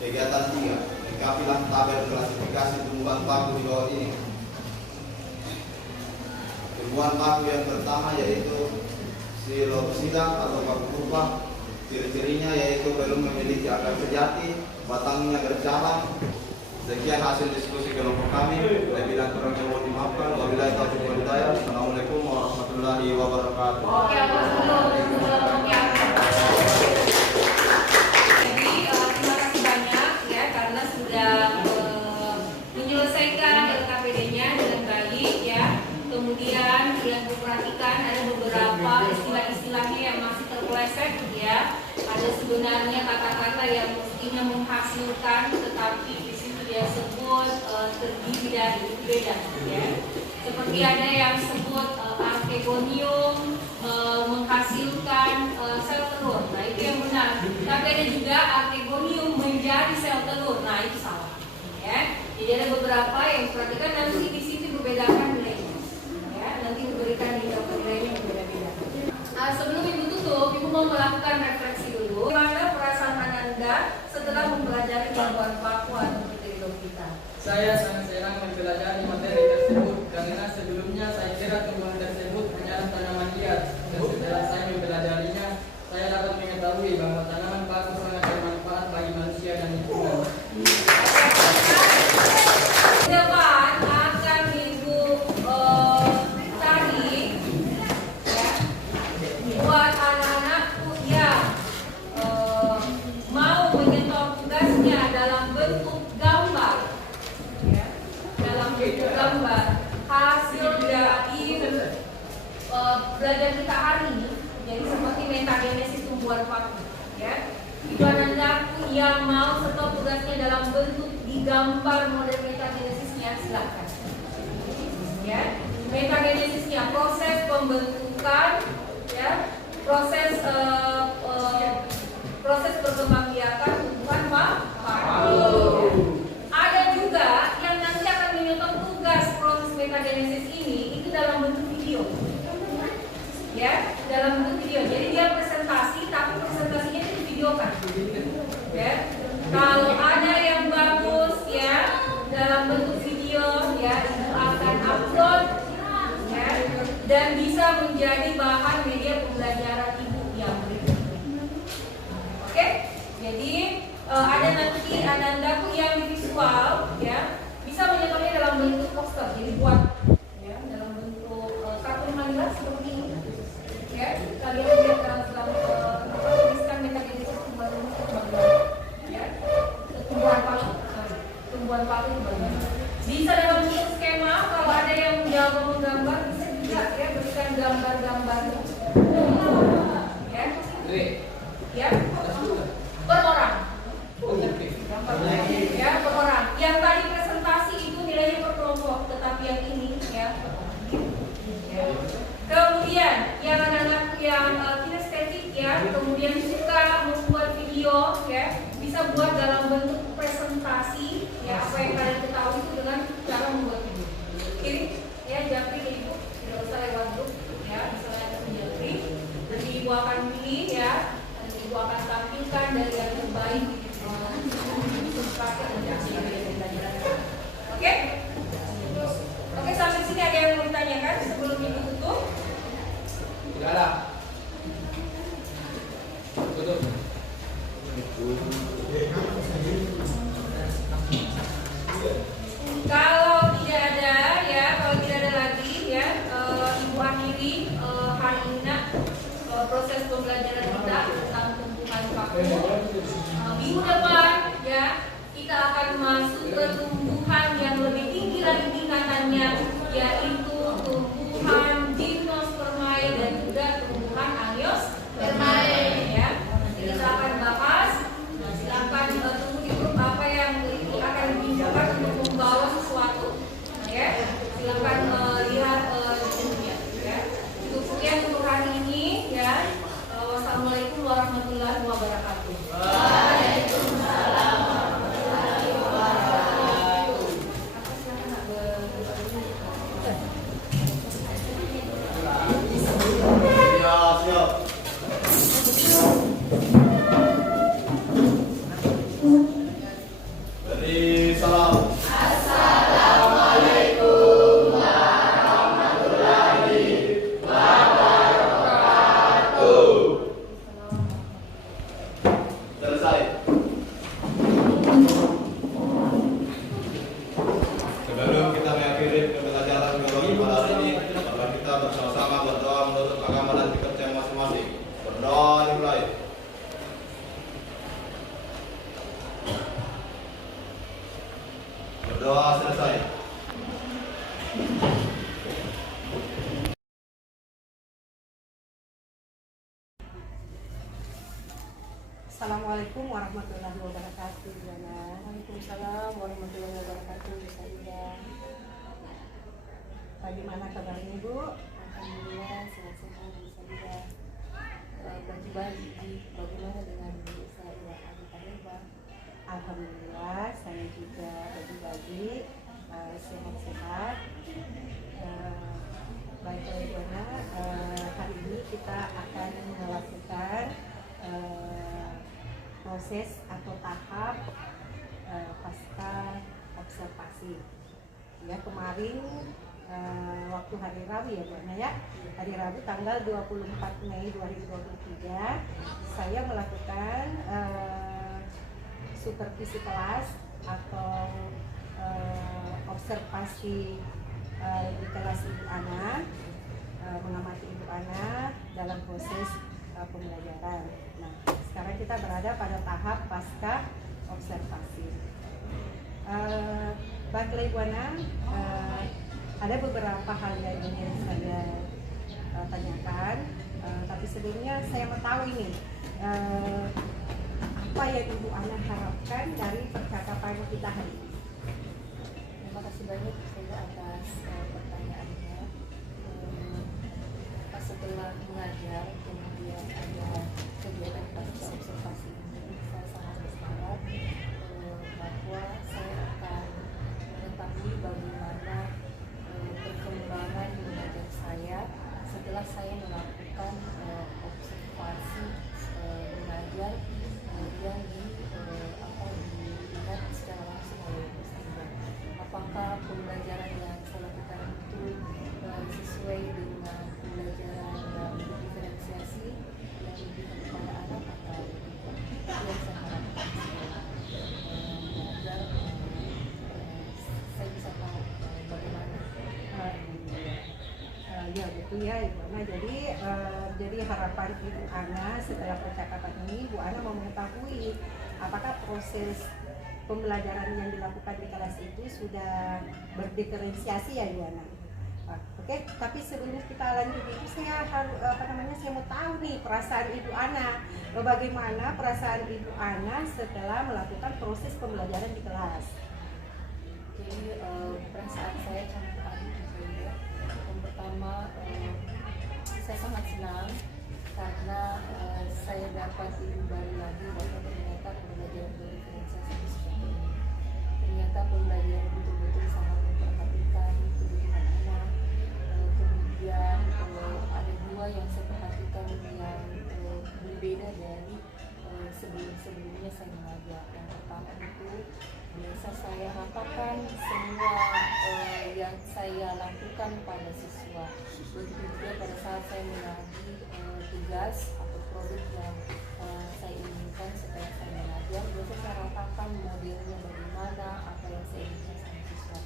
Kegiatan 3. Lengkapilah tabel klasifikasi tumbuhan paku di bawah ini. Tumbuhan paku yang pertama yaitu Silopsida atau paku kurva, Ciri-cirinya yaitu belum memiliki akar sejati, batangnya bercabang. Sekian hasil diskusi kelompok kami. Lebih dan kurangnya mohon dimaafkan. Wabillahi taufiq wal hidayah. Assalamualaikum warahmatullahi wabarakatuh. Oke, jadi terima kasih banyak ya karena sudah menyelesaikan LKPD-nya dengan baik ya. Kemudian yang diperhatikan ada beberapa istilah-istilahnya yang masih terpeleset ya. Ada sebenarnya kata-kata yang mestinya menghasilkan tetapi di situ dia sebut terdiri dari beda ya. Seperti ada yang sebut archegonium menghasilkan sel telur. Nah, itu yang benar. Tapi ada juga archegonium menjadi sel telur. Nah, itu salah. Ya. Jadi ada beberapa yang perhatikan nanti di situ dibedakan nilainya. Ya, nanti diberikan nilainya berbeda-beda. Sebelum Ibu tutup, Ibu mau melakukan refleksi dulu. Bagaimana perasaan Ananda setelah mempelajari bahan baku atau kita? Saya sangat senang mempelajari materi tersebut karena sebelumnya saya kira tumbuhan tersebut hanyalah tanaman liar. Dan setelah saya mempelajarinya, saya dapat mengetahui bahwa tanaman baku sangat bermanfaat bagi manusia dan lingkungan. Depan akan Ibu tarik ya, buat anak-anakku yang mau menyetor tugasnya dalam bentuk gambar ya, dalam bentuk gambar hasil dari belajar kita hari ini. Jadi seperti metagenesis tumbuhan paku ya. Itu anak-anakku yang mau setor tugasnya dalam bentuk digambar model metagenesisnya, silakan ya. Metagenesisnya proses pembentukan ya, proses perkembangbiakan tumbuhan paku. Ada juga yang nanti akan menyetor tugas proses metagenesis ini itu dalam bentuk video ya, dalam bentuk video. Jadi dia presentasi tapi presentasinya itu videokan ya. Kalau ada yang bagus ya dalam bentuk video ya, itu akan upload ya, dan bisa menjadi bahan media pembelajaran Ibu yang berikutnya. Oke, jadi ada nanti Anandaku yang visual ya, bisa menyetornya dalam bentuk poster. Jadi buat ya dalam bentuk kartun manila seperti ini ya. Kalian lihat tuliskan metagenesis tumbuhan paku bisa dalam bentuk skema. Kalau ada yang menjawab menggambar bisa juga ya, berikan gambar-gambar ya ya per orang ya, per orang. Yang tadi presentasi itu nilainya per kelompok, tetapi yang ini ya. Kemudian yang anak-anak yang kinestetik ya, kemudian suka membuat video ya, bisa buat dalam bentuk presentasi ya, apa yang kalian ketahui itu dengan cara membuat video. Kirim ya, japri ke Ibu, tidak usah lewat grup ya, misalnya ada japri, nanti Ibu akan pilih ya, nanti Ibu akan tampilkan dari yang terbaik di Oke? Oke, sampai sini ada yang mau ditanyakan sebelum Ibu tutup? Tidak ada. Tutup. Kalau tidak ada ya, kalau tidak ada lagi ya, Ibu akhiri hari ini proses pembelajaran kita tentang tumbuhan paku. Minggu depan ya, kita akan masuk ke tumbuhan yang lebih tinggi lagi tingkatannya, yaitu tumbuhan gymnospermae dan juga tumbuhan angiospermae ya. Nanti kita akan bahas. Silakan tunggu di grup apa yang akan dibutuhkan untuk membawa sesuatu ya. Silakan lihat jenisnya ya. Itu sekian untuk hari ini ya. Wassalamualaikum warahmatullahi wabarakatuh. Waalaikumsalam warahmatullahi wabarakatuh. Assalamualaikum warahmatullahi wabarakatuh. Waalaikumsalam warahmatullahi wabarakatuh. Saya Bagaimana kabarnya Bu? alhamdulillah sehat-sehat bisa. Bagaimana dengan diri saya Adi Pareba? Alhamdulillah saya juga bagi-bagi sehat-sehat. Baiklah Ibu Ana, hari ini kita akan melakukan proses atau tahap pasca observasi. Ya, kemarin waktu hari Rabu ya Bu Ana ya, hari Rabu tanggal 24 Mei 2023 saya melakukan supervisi kelas atau observasi di kelas Ibu Ana, mengamati Ibu Ana dalam proses pembelajaran. Nah, sekarang kita berada pada tahap pasca observasi. Baiklah Ibu Ana, ada beberapa hal yang ingin saya tanyakan, tapi sebelumnya saya mau tahu ini apa yang Ibu Ana harapkan dari percakapan kita hari ini. Terima kasih banyak saya atas pertanyaannya. Setelah mengajar kemudian ada kegiatan pasca observasi ini, saya sangat berharap bahwa saya akan mengetahui bagaimana perkembangan mengajar saya setelah saya melakukan observasi mengajar yang dilihat secara langsung oleh dosen. Apakah pembelajaran yang saya lakukan itu sesuai dengan pembelajaran yang diferensiasi yang diberikan kepada anak atau itu yang saya harapkan mengajar saya bisa tahu bagaimana. Ya betul ya Ibu Ana. Jadi harapan Ibu Ana setelah percakapan ini, Ibu Ana mau mengetahui apakah proses pembelajaran yang dilakukan di kelas itu sudah berdiferensiasi ya Ibu Ana. Oke, tapi sebelum kita lanjut itu saya harus saya mau tahu nih perasaan Ibu Ana. Bagaimana perasaan Ibu Ana setelah melakukan proses pembelajaran di kelas? Jadi perasaan saya sangat adil juga. Yang pertama, saya sangat senang karena saya dapat kembali lagi bahwa ternyata pembelajaran berdiferensiasi seperti ini. Ternyata pembelajaran betul-betul sangat memperhatikan kebutuhan anak. Kemudian ada dua yang saya perhatikan yang berbeda dari sebelum-sebelumnya saya mengajar. Yang pertama itu biasa saya katakan semua yang saya lakukan pada siswa. Begitu juga pada saat saya menagih tugas atau produk yang saya inginkan setelah saya mengajar, biasa saya ratakan modelnya bagaimana, apa yang saya inginkan sama siswa.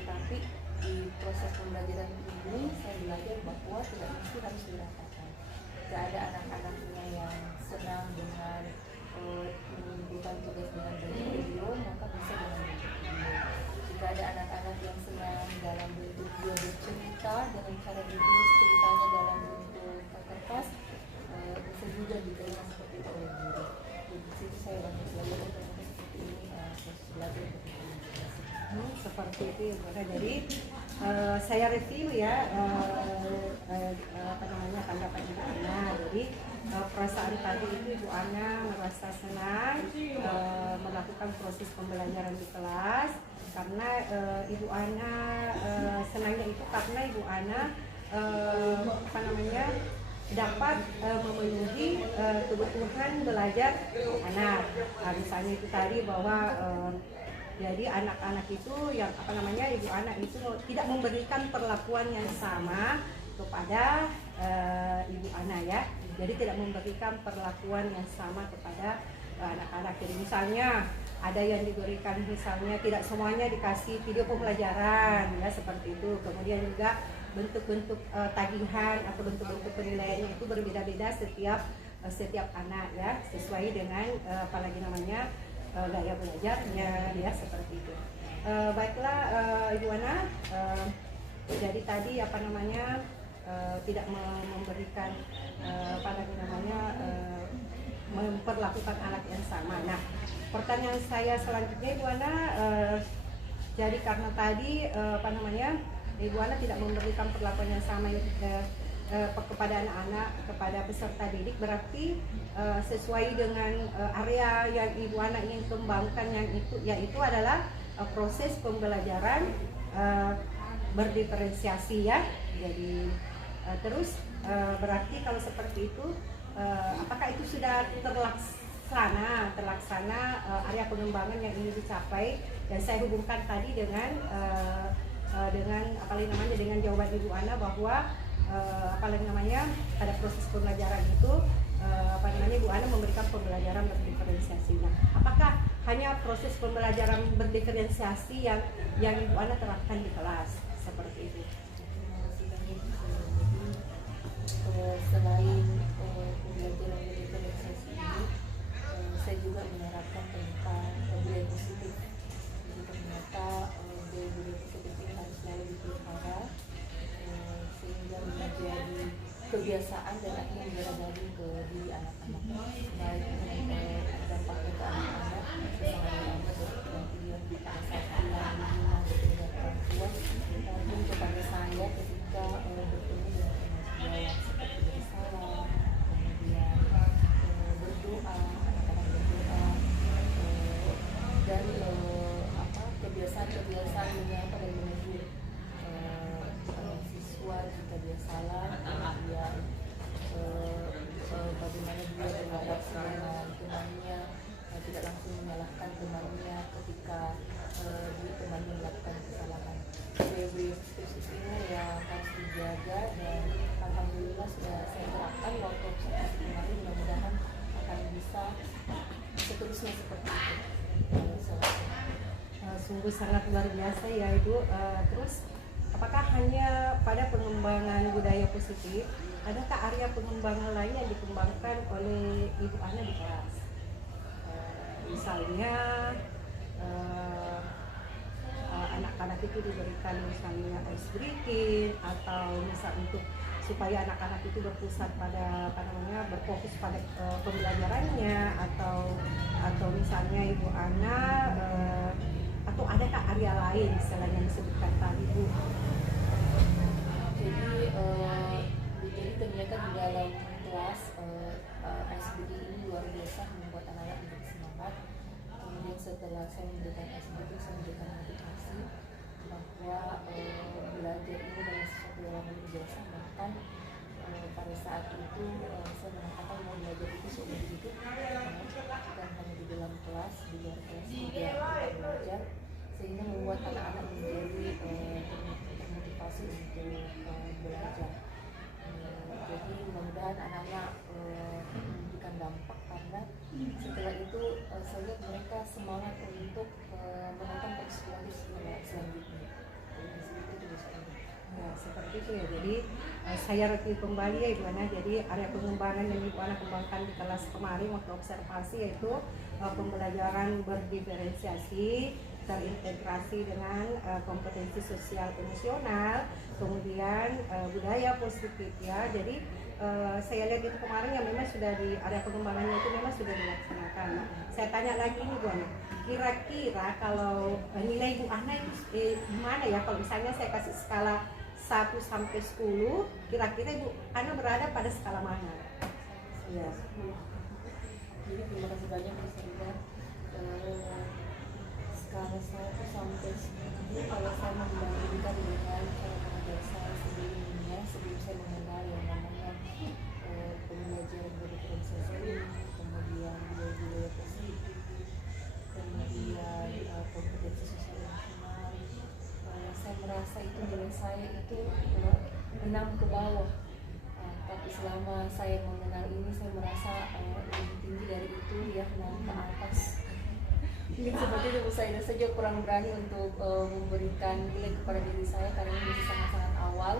Tetapi di proses pembelajaran ini saya belajar bahwa tidak mesti harus diratakan. Tidak ada anak-anaknya yang senang dengan mengumpulkan tugas dengan bentuk video, maka bisa dengan bentuk video. Jika ada anak-anak yang senang dalam bentuk dia bercerita dengan cara ditulis ceritanya dalam bentuk kertas, bisa juga diterima seperti itu oleh guru. Jadi di situ saya banyak belajar seperti ini, proses belajar Seperti itu ya Bu Ana. Jadi saya review ya tanggapan Ibu Ana. Jadi perasaan tadi itu Ibu Ana merasa senang melakukan proses pembelajaran di kelas karena Ibu Ana senangnya itu karena Ibu Ana dapat memenuhi kebutuhan belajar anak. Misalnya itu tadi bahwa jadi anak-anak itu yang Ibu Ana itu tidak memberikan perlakuan yang sama kepada Ibu Ana ya. Jadi tidak memberikan perlakuan yang sama kepada anak-anak. Jadi misalnya ada yang diberikan, misalnya tidak semuanya dikasih video pembelajaran ya seperti itu. Kemudian juga bentuk-bentuk tagihan atau bentuk-bentuk penilaiannya itu berbeda-beda setiap anak ya, sesuai dengan gaya belajarnya ya seperti itu. Baiklah Ibu Ana, jadi tadi tidak memberikan memperlakukan anak yang sama. Nah, pertanyaan saya selanjutnya Ibu Ana, jadi karena tadi Ibu Ana tidak memberikan perlakuan yang sama kepada anak-anak, kepada peserta didik, berarti sesuai dengan area yang Ibu Ana ingin kembangkan, yaitu adalah proses pembelajaran berdiferensiasi ya. Jadi terus berarti kalau seperti itu, apakah itu sudah terlaksana area pengembangan yang ingin dicapai, dan saya hubungkan tadi dengan dengan jawaban Ibu Ana bahwa pada proses pembelajaran itu Ibu Ana memberikan pembelajaran berdiferensiasi. Nah, apakah hanya proses pembelajaran berdiferensiasi yang Ibu Ana terapkan di kelas seperti itu? Selain pembelajaran berdiferensiasi ini, saya juga menerapkan tentang budaya positif. Jadi ternyata budaya positif ini harus selalu dipelihara sehingga menjadi kebiasaan dan akhirnya menjadi ke diri anak-anak. Baik dampaknya ke anak-anak, anak-anak kemudian pada saat pulang di rumah bertemu orang tua, maupun kepada saya ketika bertemu dengan teman seperti bersalam, kemudian berdoa, anak-anak berdoa, dan kebiasaan menyapa dan menegur siswa jika dia salah, kemudian bagaimana dia berinteraksi dengan temannya, tidak langsung menyalahkan temannya ketika temannya melakukan kesalahan. Budaya positif ini yang harus dijaga, dan alhamdulillah sudah saya terapkan waktu observasi kemarin, mudah-mudahan akan bisa seterusnya seperti itu. Sungguh sangat luar biasa ya Ibu. Terus apakah hanya pada pengembangan budaya positif, adakah area pengembangan lain yang dikembangkan oleh Ibu Ana di kelas? Misalnya anak-anak itu diberikan misalnya ice breaking, atau misal untuk supaya anak-anak itu berpusat pada berfokus pada pembelajarannya, atau misalnya Ibu Ana atau adakah area lain selain yang disebutkan tadi Bu? Jadi ternyata di dalam kelas SBD ini luar biasa membuat anak-anak menjadi semangat. Kemudian setelah saya memberikan SBD, saya memberikan motivasi bahwa belajar ini adalah sesuatu yang luar biasa. Bahkan pada saat itu saya mengatakan mau belajar itu seumur hidup, bukan hanya di dalam kelas, di luar kelas juga belajar, sehingga membuat anak-anak menjadi termotivasi untuk belajar. Jadi mudah-mudahan anak-anak memberikan dampak, karena setelah itu saya lihat mereka semangat untuk menonton eksekutif selanjutnya. Ya, seperti itu ya. Jadi saya review kembali ya Ibu Ana. Jadi area pengembangan yang Ibu Ana kembangkan di kelas kemarin waktu observasi, yaitu pembelajaran berdiferensiasi, terintegrasi dengan kompetensi sosial emosional, kemudian budaya positif ya. Jadi saya lihat itu kemarin yang memang sudah di area pengembangannya itu memang sudah dilaksanakan. Nah, saya tanya lagi nih Bu Ana, kira-kira kalau nilai Bu Ana itu gimana ya kalau misalnya saya kasih skala 1 sampai 10, kira-kira Ibu Ana berada pada skala mana? Ya. Jadi terima kasih banyak Mas Rida. Skala 1 sampai 10, kalau saya membandingkan dengan cara mengajar saya sebelumnya, sebelum saya mengenal yang namanya pembelajaran berdiferensiasi, kemudian budaya positif, kemudian kompetensi sosial emosional, saya merasa itu nilai saya itu 6 ke bawah. Tapi selama saya mengenal ini, saya merasa lebih tinggi dari itu, ya 6 ke atas. Mungkin seperti itu, saya saja kurang berani untuk memberikan nilai kepada diri saya karena ini masih sangat-sangat awal.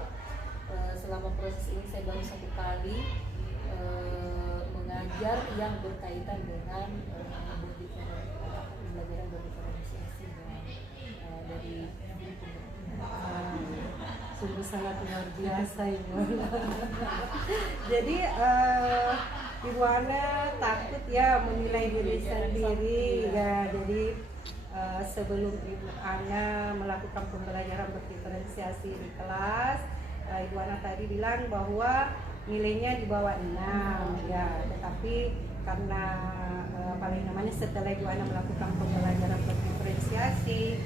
Selama proses ini saya baru 1 kali mengajar yang berkaitan dengan pembelajaran berdiferensiasi dari sungguh sangat luar biasa Ibu. Jadi Ibu Ana takut ya menilai diri sendiri ya. Jadi sebelum Ibu Ana melakukan pembelajaran berdiferensiasi di kelas, Ibu Ana tadi bilang bahwa nilainya di bawah 6 ya. Tetapi karena setelah Ibu Ana melakukan pembelajaran berdiferensiasi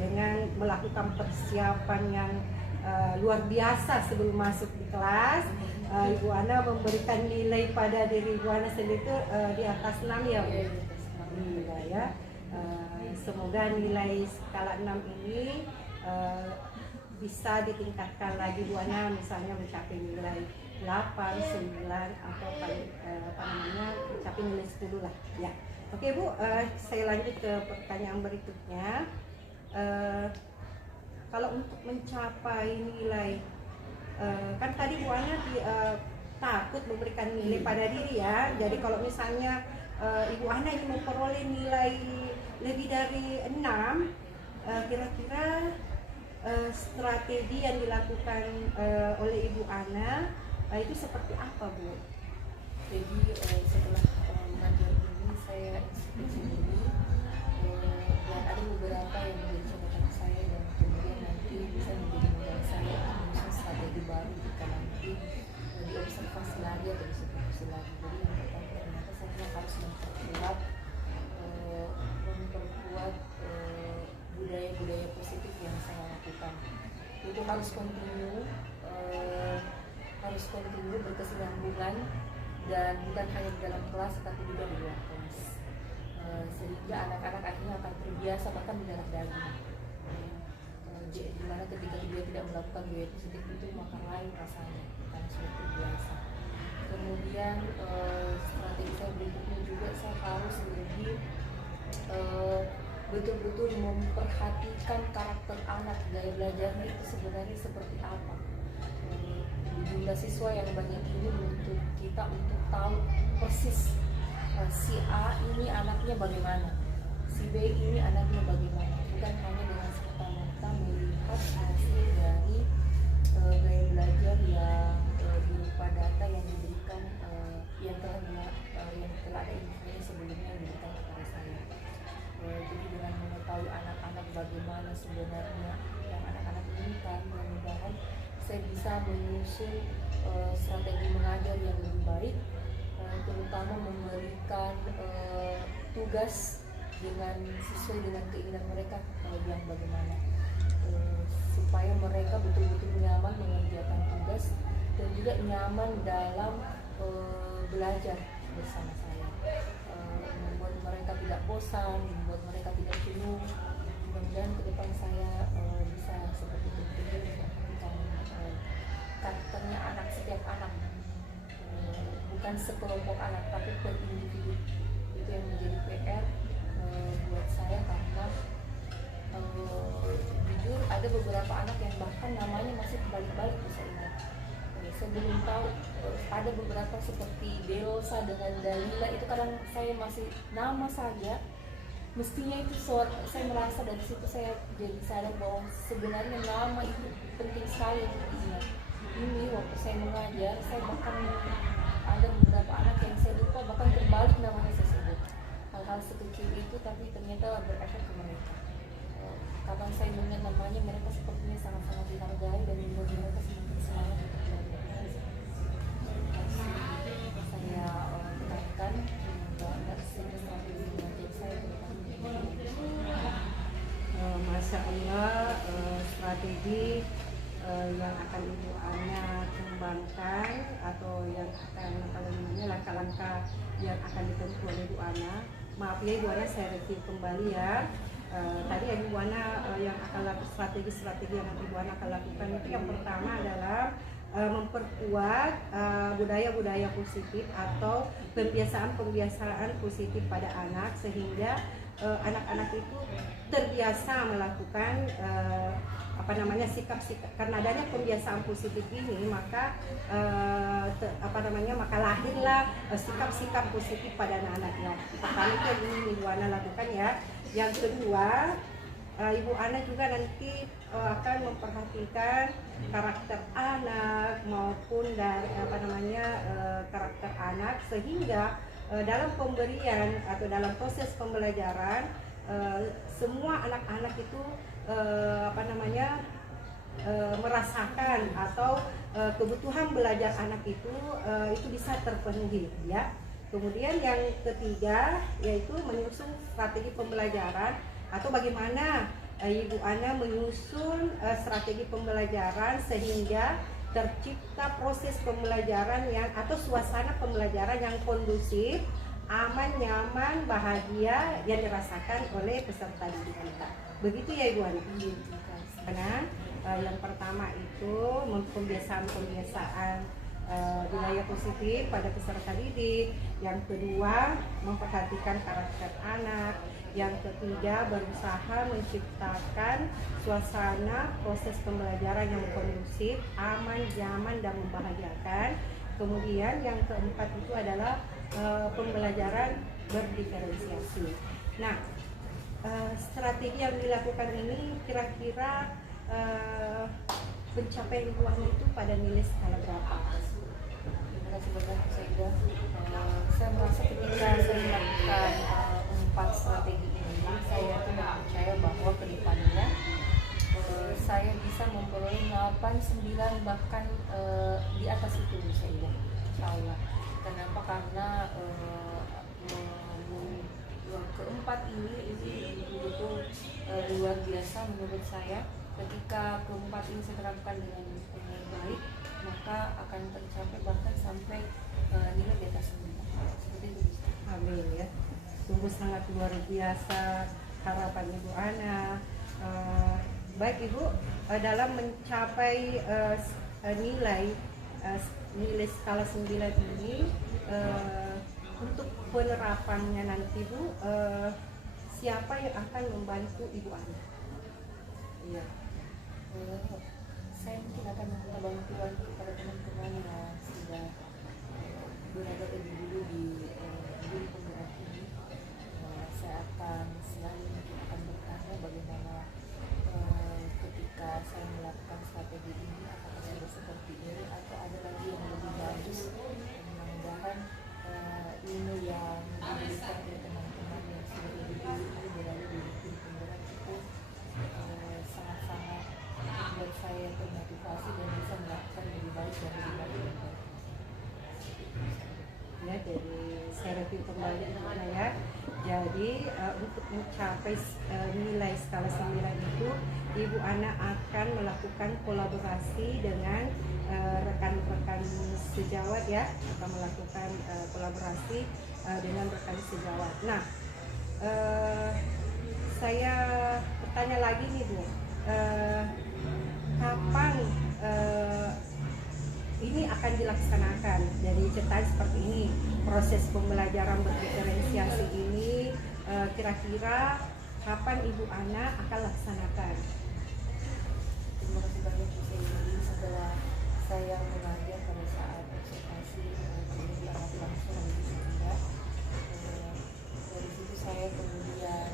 dengan melakukan persiapan yang luar biasa sebelum masuk di kelas, Ibu Ana memberikan nilai pada diri Ibu Ana sendiri itu di atas 6 ya Bu? Iya ya. Semoga nilai skala 6 ini bisa ditingkatkan lagi Bu Ana, misalnya mencapai nilai 8, 9 atau mencapai nilai 10 lah ya. Oke Bu, saya lanjut ke pertanyaan berikutnya. Kalau untuk mencapai nilai, kan tadi Bu Ana takut memberikan nilai pada diri ya. Jadi kalau misalnya Ibu Ana ingin memperoleh nilai lebih dari 6, kira-kira strategi yang dilakukan oleh Ibu Ana itu seperti apa Bu? Jadi setelah mengajar ini saya inspeksi diri dan ada beberapa yang menjadi catatan saya dan kemudian nanti bisa menjadi modal saya untuk strategi baru jika nanti diobservasi lagi atau dieksekusi lagi. Jadi yang pertama ternyata saya harus memperkuat budaya-budaya positif yang saya lakukan. Itu harus kontinu berkesinambungan dan bukan hanya di dalam kelas tetapi juga di luar kelas, sehingga anak-anak akhirnya akan terbiasa bahkan di dalam daging. Dimana ketika dia tidak melakukan budaya positif itu maka lain rasanya, bukan suatu biasa. Kemudian strategi saya berikutnya juga saya harus lebih betul-betul memperhatikan karakter anak, gaya belajarnya itu sebenarnya seperti apa. Jumlah siswa yang banyak ini menuntut kita untuk tahu persis si A ini anaknya bagaimana, si B ini anaknya bagaimana, bukan hanya dengan serta-merta melihat hasil dari gaya belajar yang berupa data yang diberikan yang telah ada infonya sebelumnya yang diberikan kepada saya. Jadi dengan mengetahui anak-anak bagaimana sebenarnya yang anak-anak inginkan, mudah-mudahan saya bisa menyusun strategi mengajar yang lebih baik, terutama memberikan tugas dengan sesuai dengan keinginan mereka yang bagaimana, supaya mereka betul-betul nyaman mengerjakan tugas dan juga nyaman dalam belajar bersama saya, membuat mereka tidak bosan, membuat mereka tidak jenuh. Mudah-mudahan ke depan saya bisa seperti itu, karakternya anak, setiap anak, bukan sekelompok anak tapi per individu. Itu yang menjadi PR buat saya, karena jujur ada beberapa anak yang bahkan namanya masih terbalik-balik, bisa ingat. Saya belum tahu, ada beberapa seperti Delsa dengan Dalila itu kadang saya masih nama saja. Mestinya itu saya merasa dari situ saya jadi sadar bahwa sebenarnya nama itu penting sekali untuk diingat. Ini waktu saya mengajar, saya bahkan ada beberapa anak yang saya lupa, bahkan terbalik namanya saya sebut. Hal-hal sekecil itu tapi ternyata berefek ke mereka. Kapan saya mengingat namanya, mereka sepertinya sangat-sangat dihargai dan membuat mereka semakin semangat untuk belajar. Saya tekankan bahwa strategi mengajar saya Masya Allah, strategi yang akan Ibu Ana kembangkan atau yang akan langkah-langkah yang akan ditempuh oleh Ibu Ana. Maaf ya Ibu Ana, saya review kembali ya. Tadi Ibu Ana yang akan lakukan strategi yang Ibu Ana akan lakukan itu yang pertama adalah memperkuat budaya-budaya positif atau pembiasaan positif pada anak, sehingga anak-anak itu terbiasa melakukan sikap-sikap. Karena adanya pembiasaan positif ini, maka maka lahirlah sikap-sikap positif pada anak-anaknya. Pertama itu yang ingin Ibu Ana lakukan ya. Yang kedua, Ibu Ana juga nanti akan memperhatikan karakter anak maupun dari karakter anak sehingga dalam pemberian atau dalam proses pembelajaran semua anak-anak itu merasakan atau kebutuhan belajar anak itu bisa terpenuhi ya. Kemudian yang ketiga yaitu menyusun strategi pembelajaran atau bagaimana Ibu Ana menyusun strategi pembelajaran sehingga tercipta proses pembelajaran atau suasana pembelajaran yang kondusif, aman, nyaman, bahagia yang dirasakan oleh peserta didik kita. Begitu ya Ibu Ana? Karena yang pertama itu pembiasaan wilayah positif pada peserta didik. Yang kedua, memperhatikan karakter anak. Yang ketiga, berusaha menciptakan suasana proses pembelajaran yang kondusif, aman, nyaman, dan membahagiakan. Kemudian yang keempat itu adalah pembelajaran berdiferensiasi. Nah, strategi yang dilakukan ini kira-kira pencapaian Ibu Ana itu pada nilai skala berapa? Terima kasih banyak Saidah. Saya merasa ketika saya melakukan 4 strategi ini, saya percaya bahwa ke depannya saya bisa memperoleh 8, 9 bahkan di atas itu Saidah, insya Allah. Kenapa? Karena yang keempat ini betul-betul luar biasa menurut saya. Ketika keempat ini saya terapkan dengan baik, maka akan tercapai bahkan sampai nilai di atas 9. Seperti itu. Amin ya. Sungguh sangat luar biasa harapan Ibu Ana. Baik Ibu, dalam mencapai nilai skala 9 ini, untuk penerapannya nanti Bu, siapa yang akan membantu Ibu Ana? Iya. Saya mungkin akan meminta bantuan kepada teman-teman yang sudah berada lebih dulu di penggerak ini. Saya akan selalu akan bertanya bagaimana ketika saya melakukan strategi ini, apakah ada seperti ini atau ada lagi yang lebih bagus. Mudah-mudahan ini yang diberikan oleh teman-teman yang sudah lebih dulu berada di penggerak itu sangat-sangat membuat saya termotivasi dan bisa melakukan lebih baik dan lebih baik. Ya, jadi saya review kembali mana ya. Jadi untuk mencapai nilai skala 9 itu, Ibu Ana akan melakukan kolaborasi dengan rekan-rekan sejawat ya, akan melakukan kolaborasi dengan rekan sejawat. Nah, saya bertanya lagi nih Bu, kapan ini akan dilaksanakan? Dari cerita seperti ini, proses pembelajaran berdiferensiasi ini kira-kira kapan Ibu Ana akan laksanakan? Terima kasih banyak Bu Saidah. Setelah saya mengajar pada saat observasi diamati langsung oleh Bu Saidah, dari situ saya kemudian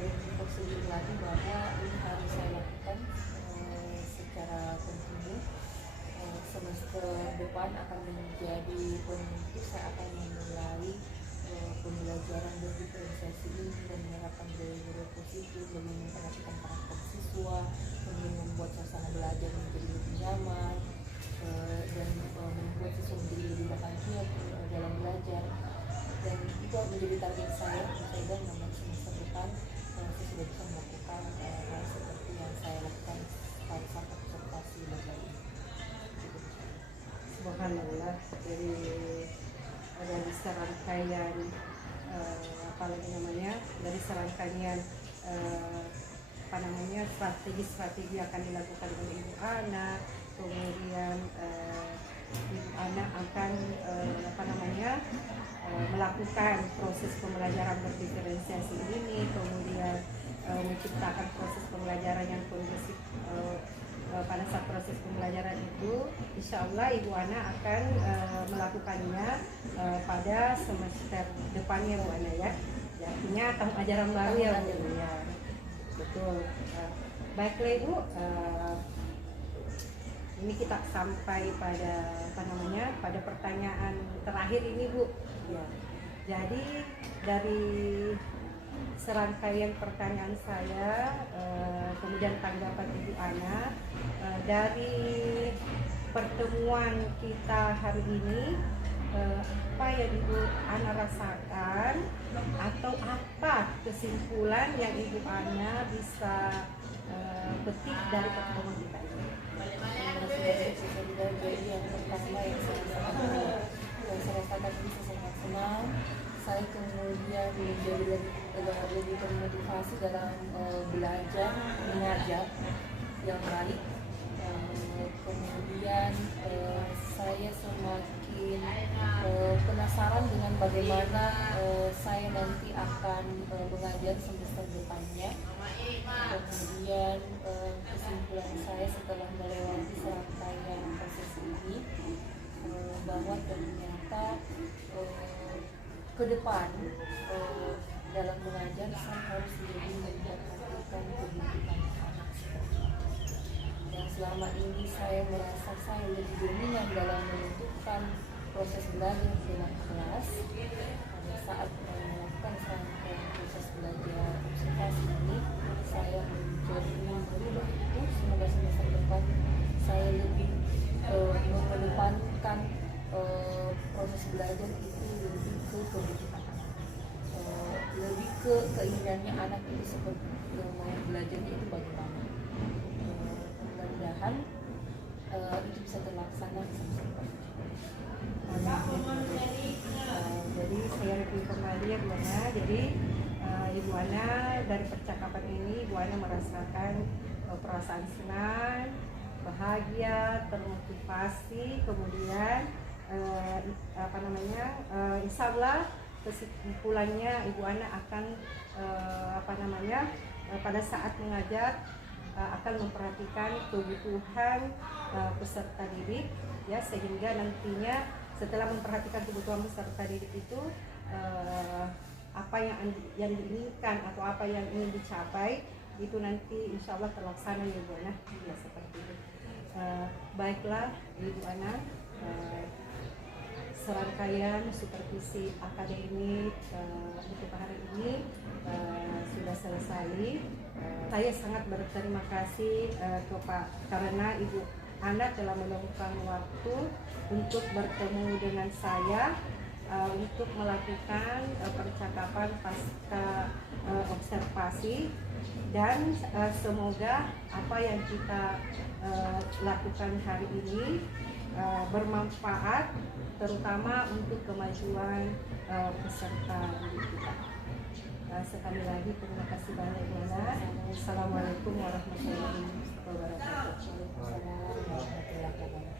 berpikir lagi bahwa ini harus saya lakukan secara kontinu. Semester depan akan menjadi penentu. Saya akan memulai pembelajaran berdiferensiasi ini dan menerapkan budaya positif, lebih memperhatikan karakter siswa, kemudian membuat suasana belajar menjadi lebih nyaman, dan membuat siswa menjadi lebih bahagia dalam belajar. Dan itu menjadi target saya dan memang semester depan saya sudah bisa melakukan hal seperti yang saya lakukan pada saat observasi belajar ini. Subhanallah, dari serangkaian dari serangkaian strategi akan dilakukan oleh Ibu Ana. Kemudian Ibu Ana akan melakukan proses pembelajaran berdiferensiasi ini, kemudian menciptakan proses pembelajaran yang kondusif. Pada saat proses pembelajaran itu, insya Allah Ibu Ana akan melakukannya pada semester depannya Bu Ana ya. Artinya tahun ajaran baru ya Bu ya. Betul. Baiklah Ibu, ini kita sampai pada pada pertanyaan terakhir ini Bu. Ya. Jadi dari serangkaian pertanyaan saya, kemudian tanggapan Ibu Ana, dari pertemuan kita hari ini, apa yang Ibu Ana rasakan atau apa kesimpulan yang Ibu Ana bisa petik dari pertemuan kita ini? Jadi yang pertama yang saya rasakan itu sangat senang. Saya kemudian menjadi lebih termotivasi dalam belajar mengajar yang baik. Kemudian saya semakin penasaran dengan bagaimana saya nanti akan mengajar semester depannya. Kemudian kesimpulan saya setelah melewati serangkaian proses ini, bahwa ternyata ke depan dalam mengajar saya harus lebih memperhatikan kebutuhan anak. Dan selama ini saya merasa saya lebih dominan dalam menentukan proses belajar dalam kelas. Pada saat melakukan serangkaian proses belajar observasi ini, saya mencoba merubah itu. Semoga semester depan saya lebih mengedepankan proses belajar itu lebih ke kebutuhan anak, lebih ke keinginannya anak itu seperti mau belajarnya itu bagaimana. Mudah-mudahan itu bisa terlaksana di semester depan. Jadi saya review kembali ya Bu Ana. Jadi Ibu Ana dari percakapan ini Ibu Ana merasakan perasaan senang, bahagia, termotivasi, kemudian insya Allah kesimpulannya Ibu Ana akan pada saat mengajar akan memperhatikan kebutuhan peserta didik, ya, sehingga nantinya setelah memperhatikan kebutuhan peserta didik itu apa yang diinginkan atau apa yang ingin dicapai itu nanti insya Allah terlaksana ya Bu Ana, ya seperti itu. Baiklah Ibu Ana, serangkaian supervisi akademik untuk hari ini sudah selesai. Saya sangat berterima kasih karena Ibu Ana telah menemukan waktu untuk bertemu dengan saya untuk melakukan percakapan pasca observasi, dan semoga apa yang kita lakukan hari ini bermanfaat terutama untuk kemajuan peserta didik kita. Sekali lagi terima kasih banyak Bu Ana. Assalamualaikum warahmatullahi wabarakatuh. Waalaikumsalam warahmatullahi wabarakatuh.